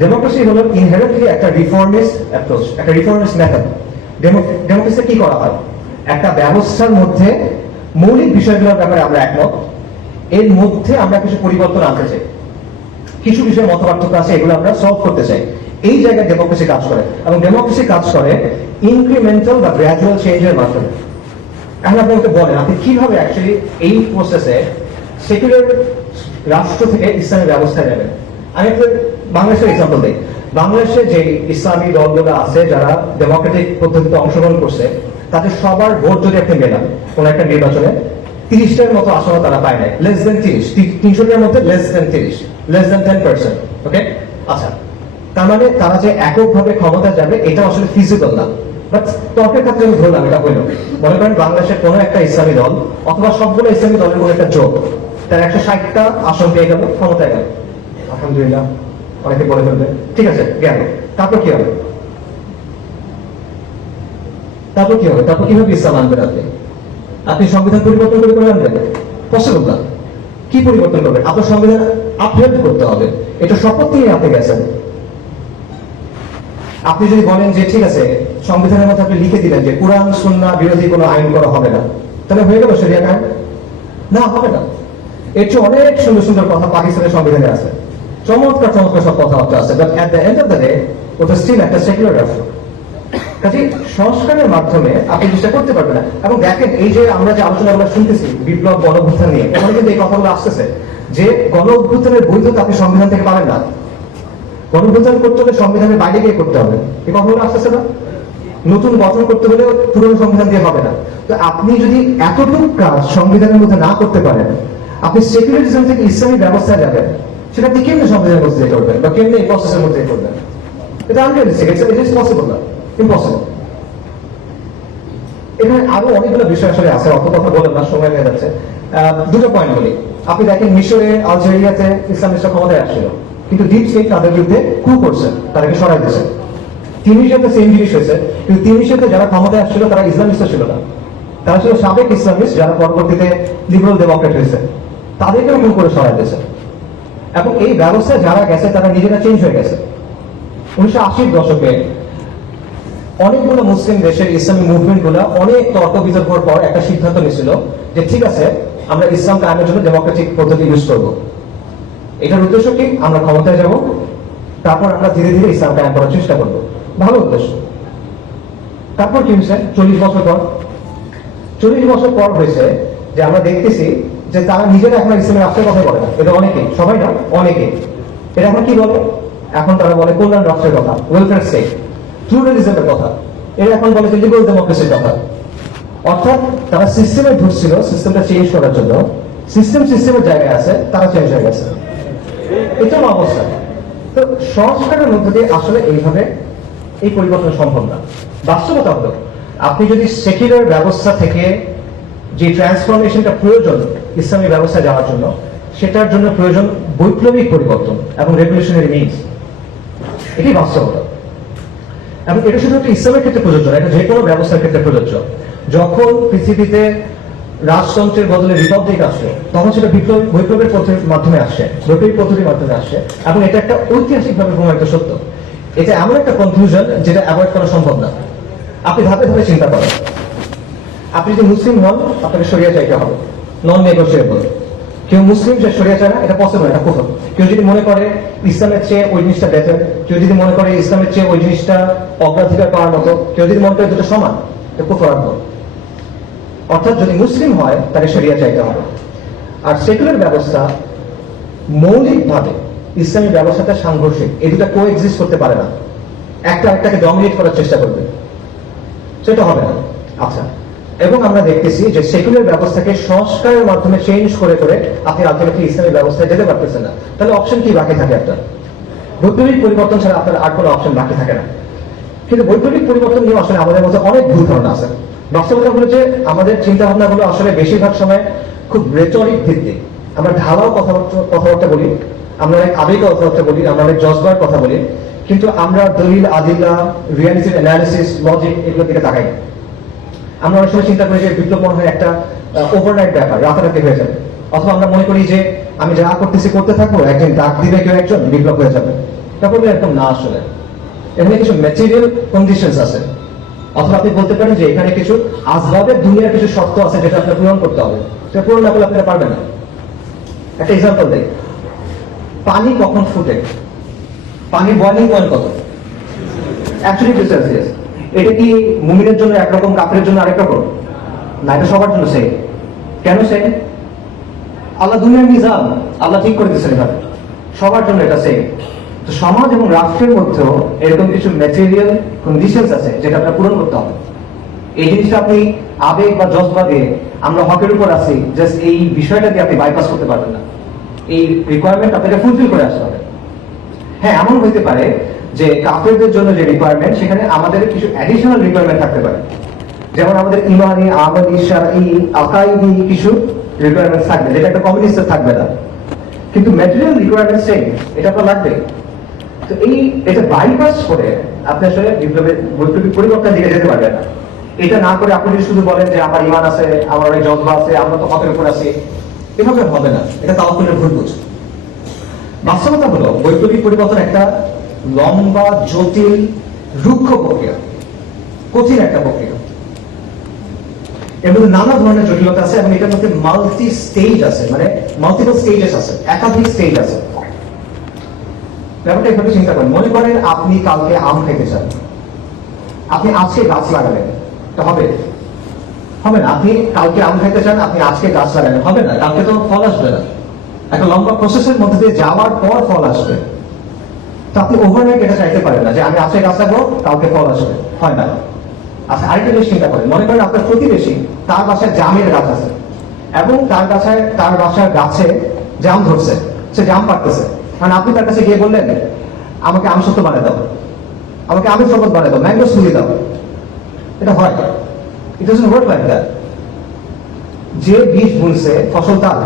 ডেমোক্রেসি হলো ইনহেরেন্টলি একটা রিফর্মিস্ট অ্যাপ্রোচ, একটা রিফর্মিস্ট মেথড। ডেমোক্রেসিতে কি করা হয়? একটা ব্যবস্থার মধ্যে মৌলিক বিষয়গুলোর ব্যাপারে আমরা একমত, এর মধ্যে আমরা কিছু পরিবর্তন আনতে চাই, কিছু বিষয়ে মত পার্থক্য আছে, এগুলো আমরা সলভ করতে চাই। এই জায়গায় ডেমোক্রেসি কাজ করে, এবং ডেমোক্রেসি কাজ করে ইনক্রিমেন্টাল বা গ্র্যাজুয়াল চেঞ্জের মাধ্যমে। এখন আপনি আমাকে বলেন, আপনি কিভাবে অ্যাকচুয়ালি এই প্রসেসে সেকুলার রাষ্ট্র থেকে ইসলামের ব্যবস্থায় যাবেন? আমি একটা বাংলাদেশের এক্সাম্পল দিই। বাংলাদেশে যে ইসলামী দলগুলো আছে যারা ডেমোক্রেটিক পদ্ধতিতে অংশগ্রহণ করছে, তাদের সবার ভোট যদি আপনি মেলান কোন একটা নির্বাচনে, 30টার মতো আসনও তারা পায় নাই, লেস দেন 30, 300টার মধ্যে লেস দেন 30, লেস দেন 10%। ওকে, আচ্ছা, তার মানে তারা যে এককভাবে ক্ষমতা যাবে এটা আসলে ফিজিবল না। বাট তর্কের ক্ষেত্রে আমি ধরলাম এটা হইল, মনে করেন বাংলাদেশের কোনো একটা ইসলামী দল অথবা সবগুলো ইসলামী দলের কোনো একটা জোট তার 160টা আসন পেয়ে গেল, ক্ষমতায় গেল, আলহামদুলিল্লাহ, অনেকে বলে ফেলবে ঠিক আছে গেল। তারপর কি হবে? তারপর কি হবে? তারপর কিভাবে ইসলাম আনবেন আপনি? আপনি সংবিধান পরিবর্তন করে করে আনবেন? পসিবল না। কি পরিবর্তন করবেন? আপনার সংবিধান আপডেট করতে হবে। এটা শপথ নিয়ে আপনি গেছেন। আপনি যদি বলেন যে ঠিক আছে সংবিধানের মধ্যে আপনি লিখে দিলেন যে কোরআন সুন্নাহ বিরোধী কোনো আইন করা হবে না, তাহলে হয়ে গেল শরিয়া আইন? না, হবে না। এর চেয়ে অনেক সুন্দর সুন্দর কথা পাকিস্তানের সংবিধানে আছে, চমৎকার চমৎকার সব কথাবার্তা আছে, but at the end of the day ওটা স্টিল একটা সেকুলার রাষ্ট্র। কাজে সংস্কারের মাধ্যমে আপনি চেষ্টা করতে পারবেন না। এবং দেখেন এই যে আমরা যে আলোচনাগুলো শুনতেছি বিপ্লব গণ অভ্যুত্থান নিয়ে, এখানে কিন্তু এই কথাগুলো আসতেছে যে গণ অভ্যুত্থানের বৈধতা আপনি সংবিধান থেকে পাবেন না, গণ অভ্যুত্থান করতে হলে সংবিধানের বাইরে গিয়ে করতে হবে। এই কথাগুলো আসতেছে না? নতুন গঠন করতে হলে পুরনো সংবিধান দিয়ে হবে না। তো আপনি যদি এতটুকু কাজ সংবিধানের মধ্যে না করতে পারেন, আপনি সেকুলারিজম থেকে ইসলামী ব্যবস্থায় যাবেন, সেটা আপনি কেমনি সংবিধানের মধ্যে দিয়ে করবেন বা কেমনি এই প্রসেসের মধ্যে করবেন? এটা আনরিয়ালিস্টিক, ইট ইজ পসিবল না, ইম্পসিবল। এখানে আরো অনেকগুলো বিষয় আসলে আছে, অত কথা বলেন না, সময় হয়ে যাচ্ছে। দুটো পয়েন্ট বলি। আপনি দেখেন মিশরে, আলজেরিয়াতে ইসলামিস্টরা ক্ষমতায় আসছিল, কিন্তু ডিপ স্টেট তাদের বিরুদ্ধে কু করছে, তাদেরকে সরাই দিয়েছে। তিউনিসিয়াতে সেম জিনিস হয়েছে, কিন্তু তিউনিসিয়াতে যারা ক্ষমতায় আসছিল তারা ইসলামিস্ট ছিল না, তারা ছিল সাবেক ইসলামিস্ট যারা পরবর্তীতে লিবারেল ডেমোক্রেট হয়েছে, তাদেরকেও ভুল করে সরাই দিয়েছে। এবং এই ব্যবস্থায় যারা গেছে তারা নিজেরা চেঞ্জ হয়ে গেছে। 1980-র দশকে অনেকগুলো মুসলিম দেশের ইসলামী মুভমেন্ট গুলা অনেক তর্ক বিতর্কের পর একটা সিদ্ধান্ত নিয়েছিল যে ঠিক আছে আমরা ইসলাম কায়েমের জন্য ডেমোক্রেটিক পদ্ধতি ইউজ করব। এটার উদ্দেশ্য কি? আমরা ক্ষমতায় যাব, তারপর আমরা ধীরে ধীরে ইসলাম কায়েম করার চেষ্টা করব। ভালো উদ্দেশ্য। তারপর কি হয়েছে? 40 বছর পর হয়েছে যে আমরা দেখতেছি যে তারা নিজেরা এখন ইসলামের রাষ্ট্রের কথা বলে না। এটা অনেকেই, সবাই না, অনেকেই এটা এখন কি বলে? এখন তারা বলে কল্যাণ রাষ্ট্রের কথা, ওয়েলফেয়ার স্টেট, প্লুরালিজমের কথা। এরা এখন বলে যে লিবারেল ডেমোক্রেসির কথা। অর্থাৎ তারা সিস্টেমে ঢুকছিল সিস্টেমটা চেঞ্জ করার জন্য, সিস্টেমের জায়গায় আছে, তারা চেঞ্জ হয়ে গেছে। এটা অবস্থা। তো সংস্কারের মধ্যে দিয়ে আসলে এইভাবে এই পরিবর্তন সম্ভব না। বাস্তবতা হলো আপনি যদি সেকুলার ব্যবস্থা থেকে যে ট্রান্সফরমেশনটা প্রয়োজন ইসলামী ব্যবস্থায় যাওয়ার জন্য, সেটার জন্য প্রয়োজন বৈপ্লবিক পরিবর্তন এবং রেভলিউশনারি মিনস। এটি বাস্তবতা। এবং এটা শুধু একটা ইসলামের ক্ষেত্রে প্রযোজ্য না, এটা যে কোনো ব্যবস্থার ক্ষেত্রে প্রযোজ্য। যখন পৃথিবীতে রাজতন্ত্রের বদলে রিপাবলিক আসে, তখন সেটা বৈপ্লবের পদ্ধতির মাধ্যমে আসে, বৈপ্লবিক পদ্ধতির মাধ্যমে আসে, এবং এটা একটা ঐতিহাসিকভাবে প্রমাণিত সত্য। এটা এমন একটা কনক্লুশন যেটা অ্যাভয়েড করা সম্ভব না। আপনি ধাপে ধাপে চিন্তা করেন। আপনি যদি মুসলিম হন, আপনাকে শরিয়া চাইতে হবে, নন নেগোসিয়েবল। কেউ মুসলিম যে শরিয়া চায় না, এটা পসিবল, এটা কুফর। কেউ যদি মনে করে ইসলামের চেয়ে ওই জিনিসটা বেটার, কেউ যদি মনে করে ইসলামের চেয়ে ওই জিনিসটা অগ্রাধিকার পাওয়ার মতো, কেউ যদি মনে করে দুটো সমান, এটা কুফর আনবো। অর্থাৎ যদি মুসলিম হয় তাকে শরিয়া চাইতে হবে। আর সেকুলার ব্যবস্থা মৌলিকভাবে ইসলামী ব্যবস্থাটা সাংঘর্ষিক, এই দুটা কো এক্সিস্ট করতে পারে না। একটা একটাকে ডমিনেট করার চেষ্টা করবে, সেটা হবে না। আচ্ছা, এবং আমরা দেখতেছি যে সেকুলার ব্যবস্থাকে সংস্কারের মাধ্যমে চেঞ্জ করে করে আপনি আলটিমেটলি ইসলামী ব্যবস্থায় যেতে পারতেছেন না। তাহলে অপশন কি বাকি থাকে? একটা বৈপ্লবিক পরিবর্তন ছাড়া আপনার আর কোনো অপশন বাকি থাকে না। কিন্তু বৈপ্লবিক পরিবর্তন নিয়ে আসলে আমাদের মধ্যে অনেক ভুল ধারণা আছে। বাস্তবতা হলো যে আমাদের চিন্তা ভাবনাগুলো আসলে বেশিরভাগ সময় খুব রেটরিক ভিত্তিক। আমরা ঢালাও কথাবার্তা বলি, আমরা অনেক আবেগ কথাবার্তা বলি, আমরা অনেক জজবার কথা বলি, কিন্তু আমরা দলিল, আদিল্লা, রিয়ালিটির অ্যানালিসিস, লজিক এগুলোর দিকে তাকাই না। আমরা অনেক সময় চিন্তা করি যে বিপ্লব মনে হয় একটা ওভারনাইট ব্যাপার, রাতারাতি হয়ে যাবে। অথবা আমরা মনে করি যে আমি যা করতেছি করতে থাকবো, একদিন ডাক দিবে কেউ একজন, বিপ্লব হয়ে যাবে। তারপরে একদম না। আসলে এখানে কিছু ম্যাটেরিয়াল কন্ডিশনস আছে, অথবা আপনি বলতে পারেন যে এখানে কিছু আসবাবের দুনিয়ার কিছু শর্ত আছে যেটা আপনার পূরণ করতে হবে। সেটা পূরণ না করলে আপনারা পারবেন না। একটা এক্সাম্পল দেই, পানি কখন ফুটে? পানির বয়লিং পয়েন্ট কত? 100 ডিগ্রি সেলসিয়াস। এটা কি মুমিনের জন্য একরকম, কাফেরের জন্য আরেক রকম? না, এটা সবার জন্য সেম। কেন সেম? আল্লাহ দুনিয়ার নিজাম আল্লাহ ঠিক করে দিচ্ছেন, এভাবে সবার জন্য এটা সেম। তো সমাজ এবং রাষ্ট্রের মধ্যেও এরকম কিছু ম্যাটেরিয়াল কন্ডিশনস আছে যেটা আপনার পূরণ করতে হবে। এই জিনিসটা আপনি আবেগ বা জজবা দিয়ে আমরা হকের উপর আছি, জাস্ট এই বিষয়টা দিয়ে আপনি বাইপাস করতে পারবেন না। এই রিকোয়ারমেন্ট আপনাকে ফুলফিল করে আসতে হবে। হ্যাঁ, এমন হইতে পারে যে কাফেরদের জন্য যে রিকোয়ারমেন্ট, সেখানে আমাদের কিছু অ্যাডিশনাল রিকোয়ারমেন্ট থাকতে পারে। যেমন আমাদের ইমানি, আমাদি, শারঈ, আকাইদি কিছু রিকোয়ারমেন্ট থাকবে, যেটা একটা কমিউনিস্টের থাকবে না। কিন্তু ম্যাটেরিয়াল রিকোয়ারমেন্ট সেম, এটা আপনার লাগবে। তো এটা বাইপাস করে আপনি আসলে বৈপ্লবিক পরিবর্তনের দিকে যেতে পারবেন না। এটা না করে আপনি যদি শুধু বলেন যে আমার ইমান আছে, আমার অনেক জজবা আছে, আমরা তো হকের উপর আছি, এভাবে হবে না। এটা তাওয়াক্কুলের ভুল বুঝ। বাস্তবতা হলো বৈপ্লবিক পরিবর্তন একটা লম্বা, জটিল, রুক্ষ প্রক্রিয়া, কঠিন একটা প্রক্রিয়া। এর মধ্যে নানা ধরনের জটিলতা আছে এবং এটার মধ্যে মাল্টি স্টেজ আছে, মানে মাল্টিপল স্টেজেস আছে, একাধিক স্টেজ আছে। ব্যাপারটা এভাবে চিন্তা করেন, মনে করেন আপনি কালকে আম খেতে চান, আপনি আজকে গাছ লাগালেন, তো হবে? হবে না। আপনি কালকে আম খাইতে চান, আপনি আজকে গাছ লাগালেন, হবে না। কালকে তো ফল আসবে না। একটা লম্বা প্রসেসের মধ্যে দিয়ে যাওয়ার পর ফল আসবে। তো আপনি ওভারনাইট এটা চাইতে পারেন না যে আমি আজকে গাছ লাগাবো, কালকে ফল আসবে, হয় না। আচ্ছা, আরেকটা জিনিস চিন্তা করেন, মনে করেন আপনার প্রতিবেশী, তার বাসায় জামের গাছ আছে এবং তার বাসার গাছে জাম ধরছে, সে জাম পাড়তেছে। মানে আপনি তার কাছে গিয়ে বললেন আমাকে আম সত্য বানিয়ে দাও, আমাকে আমের শরবত বানিয়ে দাও, ম্যাঙ্গো স্মুদি দাও। এটা হয়? ইট ডাজন্ট ওয়ার্ক লাইক দ্যাট। যে বীজ বুনছে ফসল তার,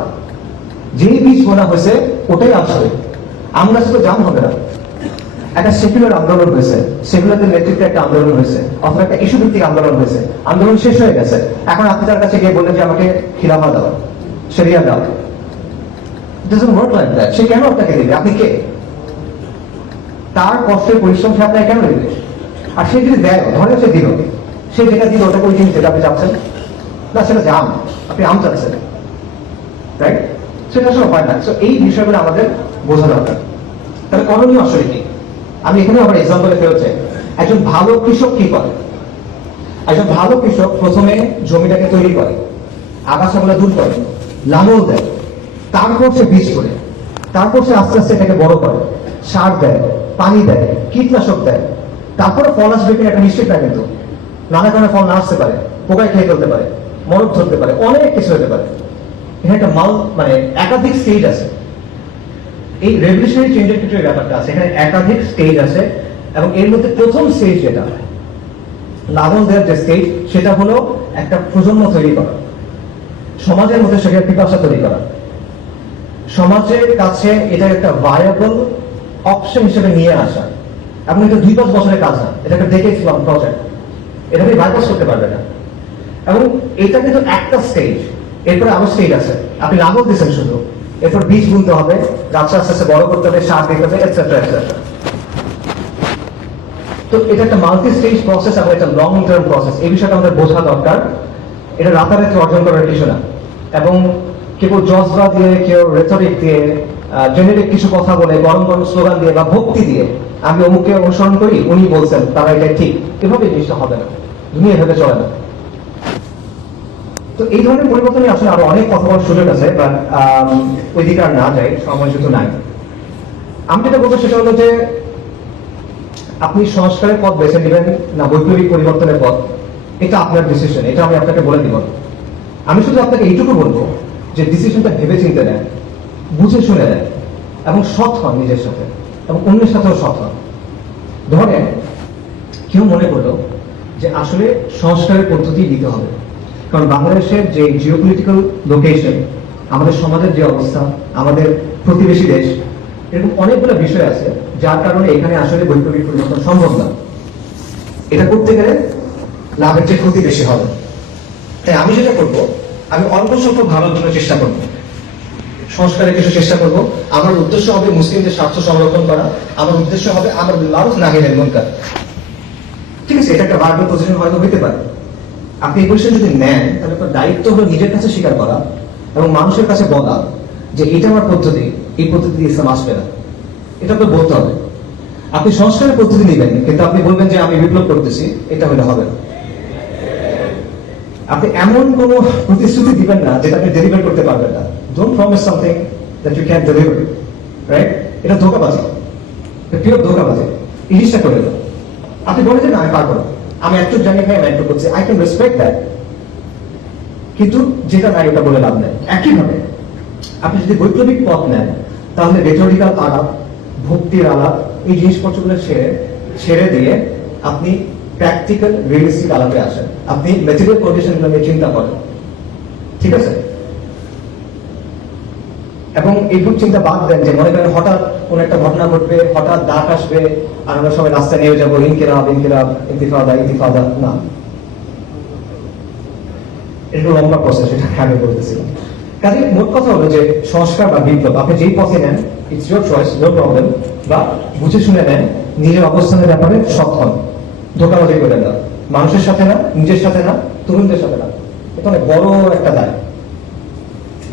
যেই বীজ বোনা হয়েছে ওটাই আসবে। আম গাছে তো জাম হবে না। একটা সেকুলার আন্দোলন হয়েছে, সেকুলারদের নেতৃত্বে একটা আন্দোলন হয়েছে, অথবা একটা ইস্যু ভিত্তিক আন্দোলন হয়েছে, আন্দোলন শেষ হয়ে গেছে। এখন আপনি তার কাছে গিয়ে বললেন যে আমাকে খিলাফা দাও, শরিয়া দাও। It doesn't work like that. সে কেন আপনাকে দিবে? আপনি কে? তার কষ্টের পরিশ্রম সে আপনাকে কেন দিবে? আর সে যদি দেয়, ধরে সে দিল, সে যেটা দিল ওটা কোন জিনিস যেটা আপনি চাচ্ছেন না, সেটা জাম, আপনি আম চাচ্ছেন, রাইট? সেটা আসলে হয় না। এই বিষয়গুলো আমাদের বোঝা দরকার। তাহলে করণীয় আসলে কি? আমি এখানে আবার এক্সাম্পলে ফেরত চাই। একজন ভালো কৃষক কি করে? একজন ভালো কৃষক প্রথমে জমিটাকে তৈরি করে, আগাছাগুলো দূর করে, লাঙল দেয়, তারপর সে বীজ করে। তারপর সে আস্তে আস্তে এটাকে বড় করে, সার দেয়, পানি দেয়, কীটনাশক দেয়, তারপরে ফল আসবে কিনা একটা নিশ্চিত না, কিন্তু নানা কারণে ফল না আসতে পারে, পোকায় খেয়ে ফেলতে পারে, মরক ধরতে পারে, অনেক কিছু হতে পারে। এখানে একটা মানে একাধিক স্টেজ আছে। এই রেভলিউশনারি চেঞ্জের ক্ষেত্রে এই ব্যাপারটা আছে, এখানে একাধিক স্টেজ আছে, এবং এর মধ্যে প্রথম স্টেজ যেটা লালন দেওয়ার যে স্টেজ, সেটা হলো একটা প্রজন্ম তৈরি করা, সমাজের মধ্যে সেটা পিপাসা তৈরি করা, সমাজের কাছে এটা একটা ভায়াবল অপশন হিসেবে নিয়ে আসা। এবং এটা 2-5 বছরের কাজ না, এটা একটা ডেকেডস লং প্রজেক্ট, এটা আপনি বাইপাস করতে পারবেন না। এবং এটা কিন্তু একটা স্টেজ, এরপরে আরো স্টেজ আছে। আপনি লাঙ্গল দিচ্ছেন শুধু, এরপর বীজ বুনতে হবে, গাছটা আস্তে আস্তে বড় করতে হবে, সার দিতে হবে, এটসেট্রা এটসেট্রা। তো এটা একটা মাল্টি স্টেজ প্রসেস এবং একটা লং টার্ম প্রসেস, এই বিষয়টা আমাদের বোঝা দরকার। এটা রাতারাতি অর্জন করার কিছু না, এবং কেবল জজবা দিয়ে, কেউ রেটরিক দিয়ে, জেনেরিক কিছু কথা বলে, গরম গরম স্লোগান দিয়ে বা ভক্তি দিয়ে আমি অমুককে অনুসরণ করি, উনি বলছেন তারা এটা ঠিক, এভাবে জিনিসটা হবে না, দুনিয়া এভাবে চলে না। তো এই ধরনের পরিবর্তনে আসলে আরো অনেক কথা বলার সুযোগ আছে, বাট ওই দিকে আর না যাই, সময় যেহেতু নাই। আমি যেটা বলবো সেটা হলো যে আপনি সংস্কারের পথ বেছে নেবেন না বৈপ্লবিক পরিবর্তনের পথ, এটা আপনার ডিসিশন, এটা আমি আপনাকে বলে দিব। আমি শুধু আপনাকে এইটুকু বলবো যে ডিসিশনটা ভেবে চিন্তে নেন, বুঝে শুনে নেন, এবং সৎ হন নিজের সাথে এবং অন্যের সাথেও সৎ হন। ধরেন কেউ মনে করলো যে আসলে সংস্কারের পদ্ধতি দিতে হবে, কারণ বাংলাদেশের যে জিওপলিটিক্যাল লোকেশন, আমাদের সমাজের যে অবস্থা, আমাদের প্রতিবেশী দেশ, এরকম অনেকগুলো বিষয় আছে যার কারণে এখানে আসলে বৈপ্লবিক পরিবর্তন সম্ভব না। এটা করতে গেলে লাভের চেয়ে ক্ষতি বেশি হবে। তাই আমি যেটা করবো, আমি অল্প সংখ্যক ভালোর জন্য চেষ্টা করবো, সংস্কারের কিছু চেষ্টা করব। আমার উদ্দেশ্য হবে মুসলিমদের স্বার্থ সংরক্ষণ করা, আমার উদ্দেশ্য হবে আমার মারুফ নাহি আনিল মুনকার। ঠিক আছে, এটা একটা ভার্বাল পজিশন হয়তো হইতে পারে। আপনি এই পজিশন যদি নেন, তাহলে আপনার দায়িত্ব হলো নিজের কাছে স্বীকার করা এবং মানুষের কাছে বলা যে এটা আমার পদ্ধতি, এই পদ্ধতি ইসলাম আসবে না, এটা আপনার বলতে হবে। আপনি সংস্কারের পদ্ধতি নেবেন, কিন্তু আপনি বলবেন যে আমি বিপ্লব করতেছি, এটা হলে হবে না। আপনি এমন কোন প্রতিশ্রুতি দিবেন না যেটা আপনি ডেলিভার করতে পারবেন না। Don't promise something that you can deliver, right? এটা ধোঁকাবাজি, পিওর ধোঁকাবাজি। এই জিনিসটা করে দেন। আপনি বলে যে না আমি পারবো না, আমি একটু জানি ভাই, আমি একটু করছি, আই ক্যান রেসপেক্ট দ্যাট, কিন্তু যেটা নাই ওটা বলে লাভ নেই। একইভাবে আপনি যদি বৈপ্লবিক পথ নেন, তাহলে রেটরিক্যাল আলাপ, ভক্তির আলাপ, এই জিনিসপত্রগুলো ছেড়ে দিয়ে আপনি প্র্যাকটিক্যাল রিয়েলিস্টিক আলাপে আসেন, আপনি ম্যাটেরিয়াল কন্ডিশনগুলো নিয়ে চিন্তা করেন, ঠিক আছে? এবং এইসব চিন্তা বাদ দেন যে মনে করেন হঠাৎ কোন একটা ঘটনা ঘটবে, হঠাৎ ডাক আসবে আর আমরা সবাই রাস্তায় নেমে যাবো, ইনকিলাব ইনকিলাব, ইন্তিফাদা ইন্তিফাদা, না। এটা লম্বা প্রসেস, এটা আগে বলতেছিলাম। কাজে মোট কথা হলো যে সংস্কার বা বিপ্লব আপনি যেই পথে নেন, it's your choice, no problem. বা বুঝে শুনে নেন, নিজের অবস্থানের ব্যাপারে সৎ হন, ধোঁকাবাজি করে না, মানুষের সাথে না, নিজের সাথে না, তরুণদের সাথে না। এটা অনেক বড় একটা দায়।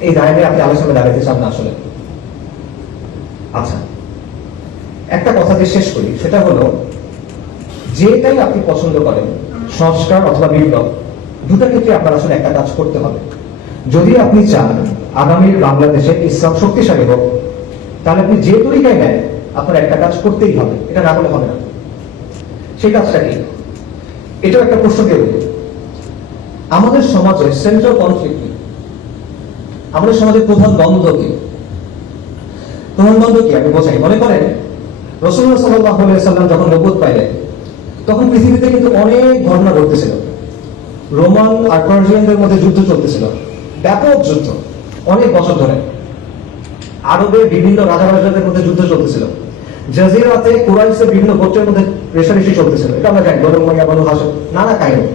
এই দায় নিয়ে আপনি আলোচনা দাঁড়াতে চান না আসলে। আচ্ছা, একটা কথা দিয়ে শেষ করি, সেটা হলো যেটাই আপনি পছন্দ করেন, সংস্কার অথবা বিপ্লব, দুটার ক্ষেত্রে আপনার আসলে একটা কাজ করতে হবে। যদি আপনি চান আগামীর বাংলাদেশে ইসলাম শক্তিশালী হোক, তাহলে আপনি যে তরিকায় নেন, আপনার একটা কাজ করতেই হবে, এটা না করলে হবে না। সেই কাজটা কি? এটাও একটা প্রশ্ন দিয়ে বলি, আমাদের সমাজে সেন্ট্রাল কনফ্লিক্ট কি? আমাদের সমাজের প্রধান দ্বন্দ্ব কি? প্রধান দ্বন্দ্ব কি আমি বোঝাই। মনে করেন রাসূলুল্লাহ সাল্লাল্লাহু আলাইহি ওয়াসাল্লাম যখন নবুয়ত পাইলেন, তখন পৃথিবীতে কিন্তু অনেক ঘটনা ঘটতেছিল। রোমান আর পার্সিয়ানদের মধ্যে যুদ্ধ চলতেছিল, ব্যাপক যুদ্ধ, অনেক বছর ধরে। আরবের বিভিন্ন রাজাদের মধ্যে যুদ্ধ চলতেছিল। জাজিরাতে কুরাইশের বিভিন্ন গোত্রের মধ্যে রেষারেষি চলতেছিল, এটা আমরা জানি, বনু উমাইয়া, বনু হাশিম, নানা কাহিনী।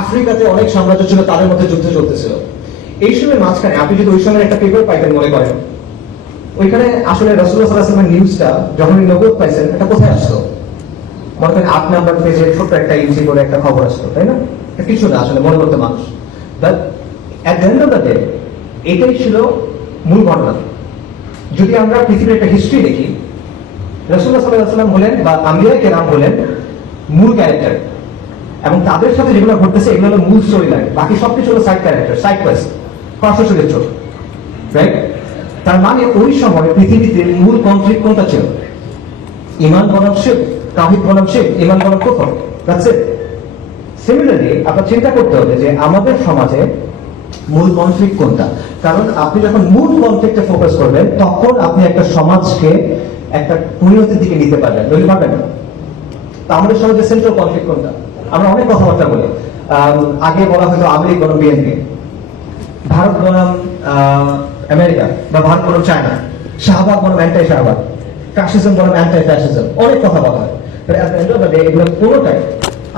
আফ্রিকাতে অনেক সাম্রাজ্য ছিল, তাদের মধ্যে যুদ্ধ চলতেছিল। এই সময় মাঝখানে আপনি যদি ওই সময় একটা পেপার পাইতেন, মনে করেন ওইখানে আসলে রাসূলুল্লাহ সাল্লাল্লাহু আলাইহি ওয়াসাল্লামের নিউজটা যখন নবুয়ত পাইছেন, এটা কোথায় আসতো? মনে করেন 8 নাম্বার পেজে ছোট্ট একটা ইঞ্চি করে একটা খবর আসতো, তাই না? কিছু না আসলে মনে করতে মানুষ। But at the end of the day এটাই ছিল মূল ঘটনা। যদি আমরা পৃথিবীর একটা হিস্ট্রি দেখি, রাসূলুল্লাহ সাল্লাল্লাহু আলাইহি ওয়াসাল্লাম হলেন বা আম্বিয়ায়ে কেরাম হলেন মূল ক্যারেক্টার, এবং তাদের সাথে যেগুলো ঘটতেছে এগুলো হলো মূল স্টোরি লাইন, বাকি সবকিছু হলো সাইড ক্যারেক্টার, সাইড কোয়েস্ট, পার্শ্ব চরিত্র, রাইট? তার মানে ওই সময় পৃথিবীতে মূল কনফ্লিক্ট কোনটা ছিল? ইমান বনাম শিরক, তাওহীদ বনাম শিরক, ইমান বনাম কুফর। That's it. সিমিলারলি আপনার চিন্তা করতে হবে যে আমাদের সমাজে মূল কনফ্লিক্ট কোনটা। কারণ আপনি যখন মূল কনফ্লিক্টে ফোকাস করবেন তখন আপনি একটা সমাজকে একটা পরিণতির দিকে নিতে পারবেন, নইলে পারবেন না। তো আমাদের সমাজে সেন্ট্রাল কনফ্লিক্ট কোনটা? আমরা অনেক কথাবার্তা বলি। আগে বলা হতো আমেরিকা বনাম বিএনপি, ভারত বনাম আমেরিকা, বা ভারত বনাম চায়না, শাহবাগ বনাম অ্যান্টাই শাহবাগ, ফ্যাসিজম বনাম অ্যান্টাই ফ্যাসিজম, অনেক কথা বলা হয়। এগুলো কোনোটাই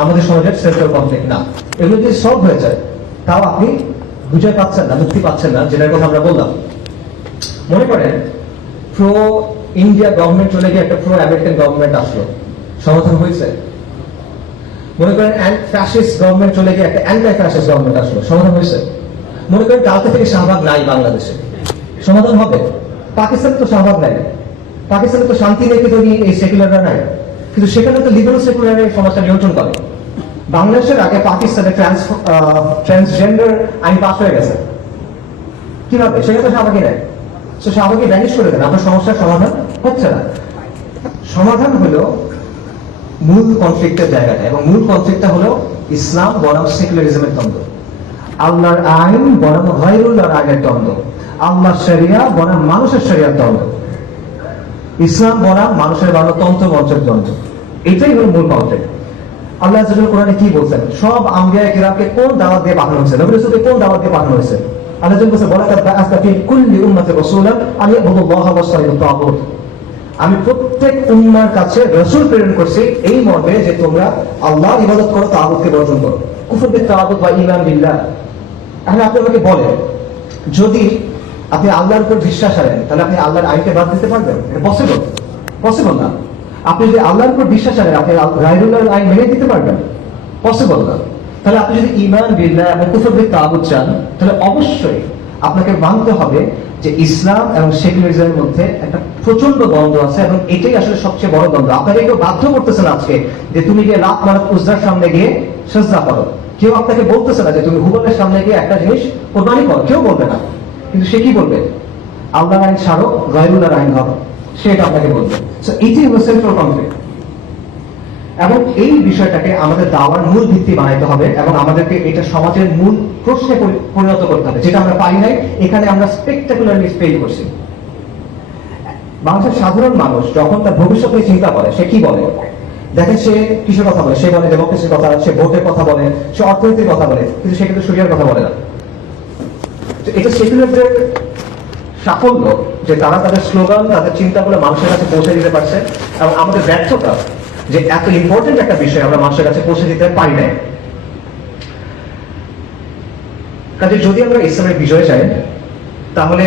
আমাদের সমাজের সেন্ট্রাল কনফ্লিক্ট না। এগুলো যদি সলভ হয়ে যায় তাও আপনি বুঝে পাচ্ছেন না, মুক্তি পাচ্ছেন না, যেটার কথা আমরা বললাম। মনে করেন প্রো ইন্ডিয়া গভর্নমেন্ট চলে গিয়ে একটা প্রো আমেরিকান গভর্নমেন্ট আসলো, সমাধান হয়েছে? মনে করেন ফ্যাসিস্ট গভর্নমেন্ট চলে গিয়ে একটা অ্যান্টাই ফ্যাসিস্ট গভর্নমেন্ট আসলো, সমাধান হয়েছে? মনে করেন কালকে থেকে শাহবাগ নাই বাংলাদেশে, সমাধান হবে? পাকিস্তানে তো শাহবাগ নাই, পাকিস্তানে তো শান্তি রেখে তৈরি এই সেকুলাররা নাই, কিন্তু সেখানে তো লিবারেল সেকুলারের সমাজটা নিয়ন্ত্রণ করে। বাংলাদেশের আগে পাকিস্তানে ট্রান্সজেন্ডার আইন পাস হয়ে গেছে, কিভাবে? সেখানে তো শাহবাগই নাই। তো শাহবাগই ভ্যানিশ করে দেন, আপনার সমস্যার সমাধান হচ্ছে না। সমাধান হলো মূল কনফ্লিক্টের জায়গাটা, এবং মূল কনফ্লিক্টটা হলো ইসলাম বনাম সেকুলারিজমের দ্বন্দ্ব, আল্লাহর আইন বনাম গায়রুল্লাহর আইনের দ্বন্দ্ব, আল্লাহর শরিয়া বনাম মানুষের শরিয়ার দ্বন্দ্ব, ইসলাম বনাম মানুষের বানানো তন্ত্র মন্ত্রের দ্বন্দ্ব। এটাই হলো মূল কনফ্লিক্ট। আল্লাহ আযজা কোরআনে কি বলছেন? সব আম্বিয়া কিরামকে কোন দাওয়াত দিয়ে পাঠানো হয়েছে? নবী রাসূলকে কোন দাওয়াত দিয়ে পাঠানো হয়েছে? আল্লাহ যখন বলেছে ওয়ালাকাদ বাআসনা ফি কুল্লি উম্মাতিন রাসূলান আন ইয়াবুদুল্লাহা ওয়াসতানিবুত তাগুত, আমি প্রত্যেক উম্মার কাছে রাসূল প্রেরণ করছি এই মর্মে যে তোমরা আল্লাহর ইবাদত করো, তাগুতকে বর্জন করো। কুফর বিত তাগুত বা ঈমান বিল্লাহ। এখন আপনি আমাকে বলেন, যদি আপনি আল্লাহর উপর বিশ্বাস হারেন তাহলে আপনি আল্লাহর আইনকে বাদ দিতে পারবেন? এটা পসিবল? পসিবল না। আপনি যদি আল্লাহর উপর বিশ্বাস হারেন আপনি গায়রুল্লাহর আইন মেনে দিতে পারবেন? পসিবল না। তাহলে আপনি যদি ঈমান বিল্লাহ এবং কুফর বিত তাগুত চান তাহলে অবশ্যই আপনাকে মানতে হবে যে ইসলাম এবং সেকুলারিজমের মধ্যে একটা প্রচন্ড দ্বন্দ্ব আছে, এবং এটাই আসলে সবচেয়ে বড় দ্বন্দ্ব। আপনাকে কেউ বাধ্য করতেছেন আজকে যে তুমি গিয়ে লাত মারাত উজ্জার সামনে গিয়ে সিজদা করো, কেউ আপনাকে বলতেছে না যে তুমি হুবলের সামনে গিয়ে একটা জিনিস কোরবানি করো, কেউ বলবে না। কিন্তু সে কি বলবে? আল্লাহর আইন ছাড়ো, গায়রুল্লাহর আইন ধরো, সেটা আপনাকে বলবে। সো এটি হলো সেন্ট্রাল কনফ্লিক্ট, এবং এই বিষয়টাকে আমাদের দাওয়ার মূল ভিত্তি বানাইতে হবে, এবং আমাদেরকে এটা সমাজের মূল প্রশ্নে পরিণত করতে হবে, যেটা আমরা পারি নাই। এখানে আমরা স্পেকটাকুলারলি ফেল করছি। বাংলাদেশের সাধারণ মানুষ যখন তার ভবিষ্যৎ নিয়ে চিন্তা করে সে কি বলে? দেখেন সে কিসের কথা বলে? সে বলে ডেমোক্রেসির কথা, সে ভোটের কথা বলে, সে অর্থনীতির কথা বলে, কিন্তু সে কিন্তু শরিয়ার কথা বলে না। এটা সেকুলারদের সাফল্য যে তারা তাদের স্লোগান, তাদের চিন্তাগুলো মানুষের কাছে পৌঁছে দিতে পারছে, এবং আমাদের ব্যর্থতা যে এত ইম্পর্টেন্ট একটা বিষয় আমরা মানুষের কাছে পৌঁছে দিতে পারি নাই। কাজে যদি আমরা ইসলামের বিজয় চাই তাহলে,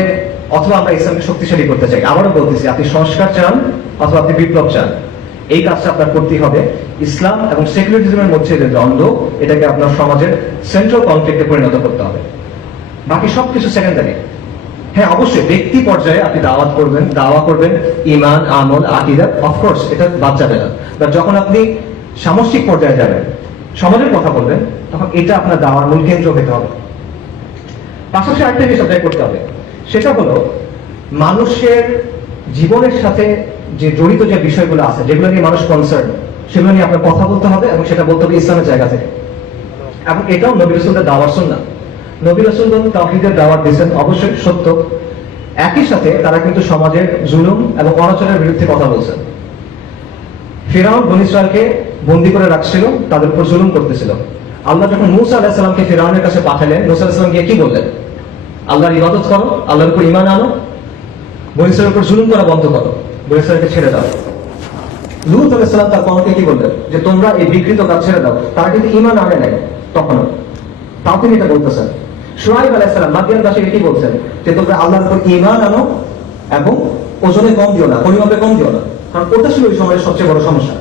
অথবা আমরা ইসলামকে শক্তিশালী করতে চাই, আবারও বলতেছি, আপনি সংস্কার চান অথবা আপনি বিপ্লব চান, এই কাজটা আপনার করতেই হবে। ইসলাম এবং সেকুলারিজমের মধ্যে যে দ্বন্দ্ব, এটাকে আপনার সমাজের সেন্ট্রাল কনফ্লিক্টে পরিণত করতে হবে। বাকি সবকিছু সেকেন্ডারি। হ্যাঁ, অবশ্যই ব্যক্তি পর্যায়ে আপনি দাওয়া করবেন ঈমান, আমল, আকীদা, অফকোর্স এটা বাদ যাবে না। বাট যখন আপনি সামষ্টিক পর্যায়ে যাবেন, সমাজের কথা বলবেন, তখন এটা আপনার দাওয়ার মূল কেন্দ্র হতে হবে। পাশাপাশি আরেকটা জিনিস আপনাকে করতে হবে, সেটা হলো মানুষের জীবনের সাথে যে জড়িত যে বিষয়গুলো আছে, যেগুলো নিয়ে মানুষ কনসার্ন, সেগুলো নিয়ে আপনার কথা বলতে হবে, এবং সেটা বলতে হবে ইসলামের জায়গা থেকে। এবং এটাও নবী রাসূলদের দাওয়ার সুন্নাহ। নবী রাসূলগণ তাওহীদের দাওয়াত দিয়েছেন, অবশ্যই সত্য। একই সাথে তারা কিন্তু সমাজের জুলুম এবং অনাচারের বিরুদ্ধে কথা বলছেন। ফিরআউন বনী ইসরাইলকে বন্দী করে রাখছিল, তাদের উপর জুলুম করতেছিল। আল্লাহ যখন মূসা আলাইহিস সালামকে ফিরআউনের কাছে পাঠালেন, মূসা আলাইহিস সালাম গিয়ে কি বললেন? আল্লাহর ইবাদত করো, আল্লাহর উপর ঈমান আনো, বনী ইসরাইলের উপর জুলুম করা বন্ধ করো, বনী ইসরাইলকে ছেড়ে দাও। লূত আলাইহিস সালাম তার কওমকে কি বললেন? যে তোমরা এই বিকৃত কাজ ছেড়ে দাও। তারা কিন্তু ঈমান আনে নাই তখনও, তাও তিনি এটা বলতেছেন। শুআয়ব আলাইহিস সালাম মাদিয়ানবাসীকে কি বলছেন? যে তোমরা আল্লাহর উপর ঈমান আনো এবং ওজনে কম দিও না, পরিমাপে কম দিও না, কারণ ওটা ছিল ওই সময়ের সবচেয়ে বড় সমস্যা।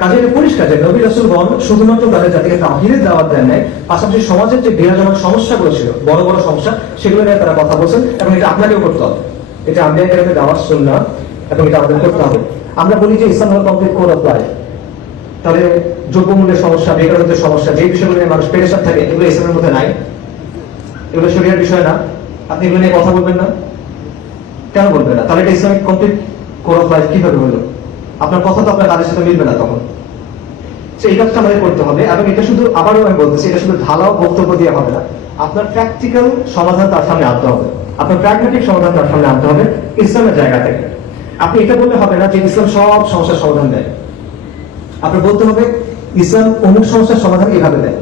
কাজে এটা পরিষ্কার যে নবী রাসূলগণ শুধুমাত্র তাদের জাতিকে তাওহীদের দাওয়াত দেন নাই, পাশাপাশি সমাজের যে বিরাজমান সমস্যাগুলো ছিল, বড় বড় সমস্যা, সেগুলো নিয়ে তারা কথা বলছেন, এবং এটা আপনাকেও করতে হবে। এটা আম্বিয়া কেরামের দাওয়াত সুন্নাহ, এবং এটা আমাদের করতে হবে। আমরা বলি যে ইসলাম হল কমপ্লিট কোড অফ লাইফ, তাহলে দ্রব্যমূল্যের সমস্যা, বেকারত্বের সমস্যা, যে বিষয়গুলো নিয়ে মানুষ পেরেশান থাকে, এগুলো ইসলামের মধ্যে নাই, এগুলো শরিয়ার বিষয় না। আপনি এগুলো নিয়ে কথা বলবেন না, কেন বলবেন না? তাহলে এটা Islamic complete core of life কিভাবে হলো? আপনার কথা তো আপনার কাজের সাথে মিলবে না তখন। তো এই কাজটা আমাদের করতে হবে, এবং এটা শুধু আবারও আমি বলতেছি, এটা শুধু ঢালাও বক্তব্য দিয়ে হবে না। আপনার প্র্যাকটিক্যাল সমাধান তার সামনে আনতে হবে, আপনার প্র্যাগম্যাটিক সমাধান তার সামনে আনতে হবে ইসলামের জায়গা থেকে। আপনি এটা বললে হবে না যে ইসলাম সব সমস্যার সমাধান দেয়। আপনার বলতে হবে ইসলাম অমুক সমস্যার সমাধান এভাবে দেয়,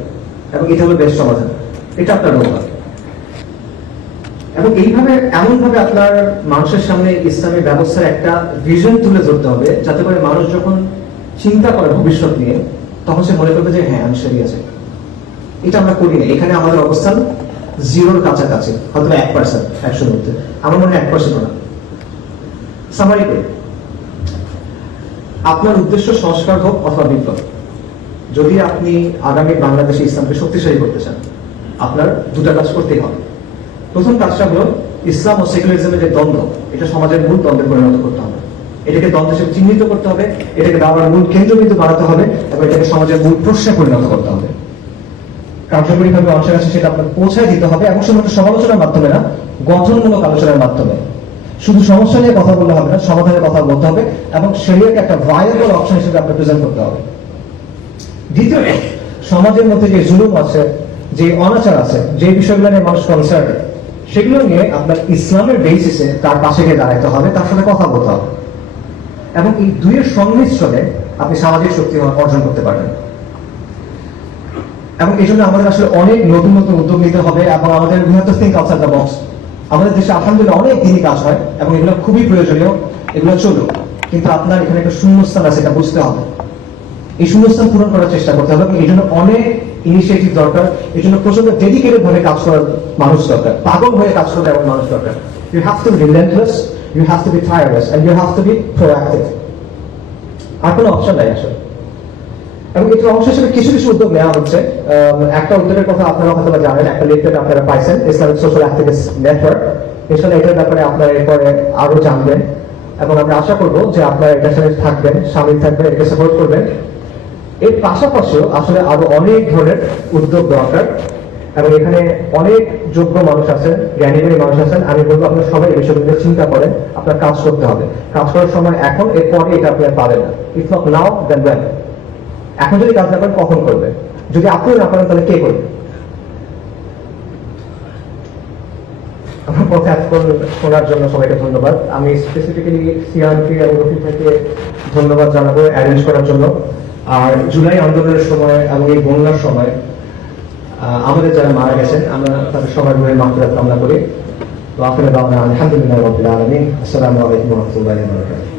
এবং এটা হলো বেস্ট সমাধান। এটা আপনার বলতে, এবং এইভাবে এমনভাবে আপনার মানুষের সামনে ইসলামী ব্যবস্থার একটা ভিশন তুলে ধরতে হবে, যাতে করে মানুষ যখন চিন্তা করে ভবিষ্যৎ নিয়ে, তখন সে মনে করবে যে হ্যাঁ আমি সরি আছে। এটা আমরা করি না। এখানে আমাদের অবস্থান জিরোর কাছাকাছি, হয়তো 1%, 100 মধ্যে। আমার মনে হয় 1% না। সামারি করি, আপনার উদ্দেশ্য সংস্কার হোক অথবা বিপ্লব। যদি আপনি আগামী বাংলাদেশে ইসলামকে শক্তিশালী করতে চান, আপনার দুটা কাজ করতেই হবে। প্রথম কাজটা হলো ইসলাম ও সেকুলারিজমের যে দ্বন্দ্ব, এটা সমাজের মূল দ্বন্দ্বে পরিণত করতে হবে। এটাকে দ্বন্দ্ব হিসেবে চিহ্নিত করতে হবে, এটাকে দাওয়ার মূল কেন্দ্রবিন্দু বাড়াতে হবে, এবং এটাকে সমাজের মূল প্রশ্নে পরিণত করতে হবে। কার্যকরীভাবে মানুষের কাছে সেটা আপনার পৌঁছায় দিতে হবে, এবং শুধুমাত্র সমালোচনার মাধ্যমে না, গঠনমূলক আলোচনার মাধ্যমে। শুধু সমস্যা নিয়ে কথা বললে হবে না, সমাধানের কথা বলতে হবে, এবং শরীয়তকে একটা ভায়াবল অপশন হিসেবে আপনার প্রেজেন্ট করতে হবে। দ্বিতীয়ত, সমাজের মধ্যে যে জুলুম আছে, যে অনাচার আছে, যে বিষয়গুলো নিয়ে মানুষ কনসার্ন, সেগুলো নিয়ে আপনার ইসলামের বেসিসে তার পাশে গিয়ে দাঁড়াতে হবে, তার সাথে কথা বলতে হবে, এবং এই দুইয়ের সংমিশ্রণে আপনি সামাজিক শক্তি অর্জন করতে পারবেন। এবং এই জন্য আমাদের আসলে অনেক নতুন নতুন উদ্যোগ নিতে হবে, এবং আমাদের we have to think outside the box। আমাদের দেশে আলহামদুলিল্লাহ অনেক দিনই কাজ হয়, এবং এগুলো খুবই প্রয়োজনীয়, এগুলো চলুক, কিন্তু আপনার এখানে একটা শূন্যস্থান আছে, এটা বুঝতে হবে। এই শূন্যস্থান পূরণ করার চেষ্টা করতে হবে, এবং এই জন্য অনেক ইনিশিয়েটিভ দরকার, এই জন্য প্রচন্ড ডেডিকেটেড ভাবে কাজ করার মানুষ দরকার, পাগল হয়ে কাজ করবে এমন মানুষ দরকার। You have to be relentless, you have to be tireless, and you have to be proactive. আর কোনো অপশন নাই আসলে। এবং এটার অংশ হিসেবে কিছু কিছু উদ্যোগ নেওয়া হচ্ছে। একটা উদ্যোগের কথা আপনারা হয়তো জানেন, একটা লিফলেট আপনারা পাইছেন, ইসলামিক সোশ্যাল অ্যাক্টিভিস্ট নেটওয়ার্ক। ইনশাআল্লাহ এটার ব্যাপারে আপনারা এরপরে আরো জানবেন, এবং আমরা আশা করবো যে আপনারা এটার সাথে থাকবেন, সামিল থাকবেন, এটাকে সাপোর্ট করবেন। এর পাশাপাশিও আসলে আরো অনেক ধরনের উদ্যোগ দরকার, এবং এখানে অনেক যোগ্য মানুষ আছেন, জ্ঞানীগুণী মানুষ আছেন। আমি বলবো আপনারা সবাই এই বিষয়গুলো চিন্তা করেন, আপনার কাজ করতে হবে। কাজ করার সময় এখন, এরপরে এটা আপনি আর পাবেন না। It's not now then when. এখন যদি কাজ না করেন কখন করবে? যদি আপনি না করেন তাহলে কে করবে? আমার কথা এতক্ষণ শোনার জন্য সবাইকে ধন্যবাদ। আমি স্পেসিফিক্যালি সিআরপি এবং রফিককে ধন্যবাদ জানাবো অ্যারেঞ্জ করার জন্য। আর জুলাই আন্দোলনের সময় এবং এই বন্যার সময় আমাদের যারা মারা গেছেন, আমরা তাদের সবার রুহের মাগফিরাত কামনা করি। ওয়া আখিরু দাওয়ানা আলহামদুলিল্লাহি রাব্বিল আলামিন। আসসালামু আলাইকুম ওয়া রাহমাতুল্লাহি ওয়া বারাকাতুহু।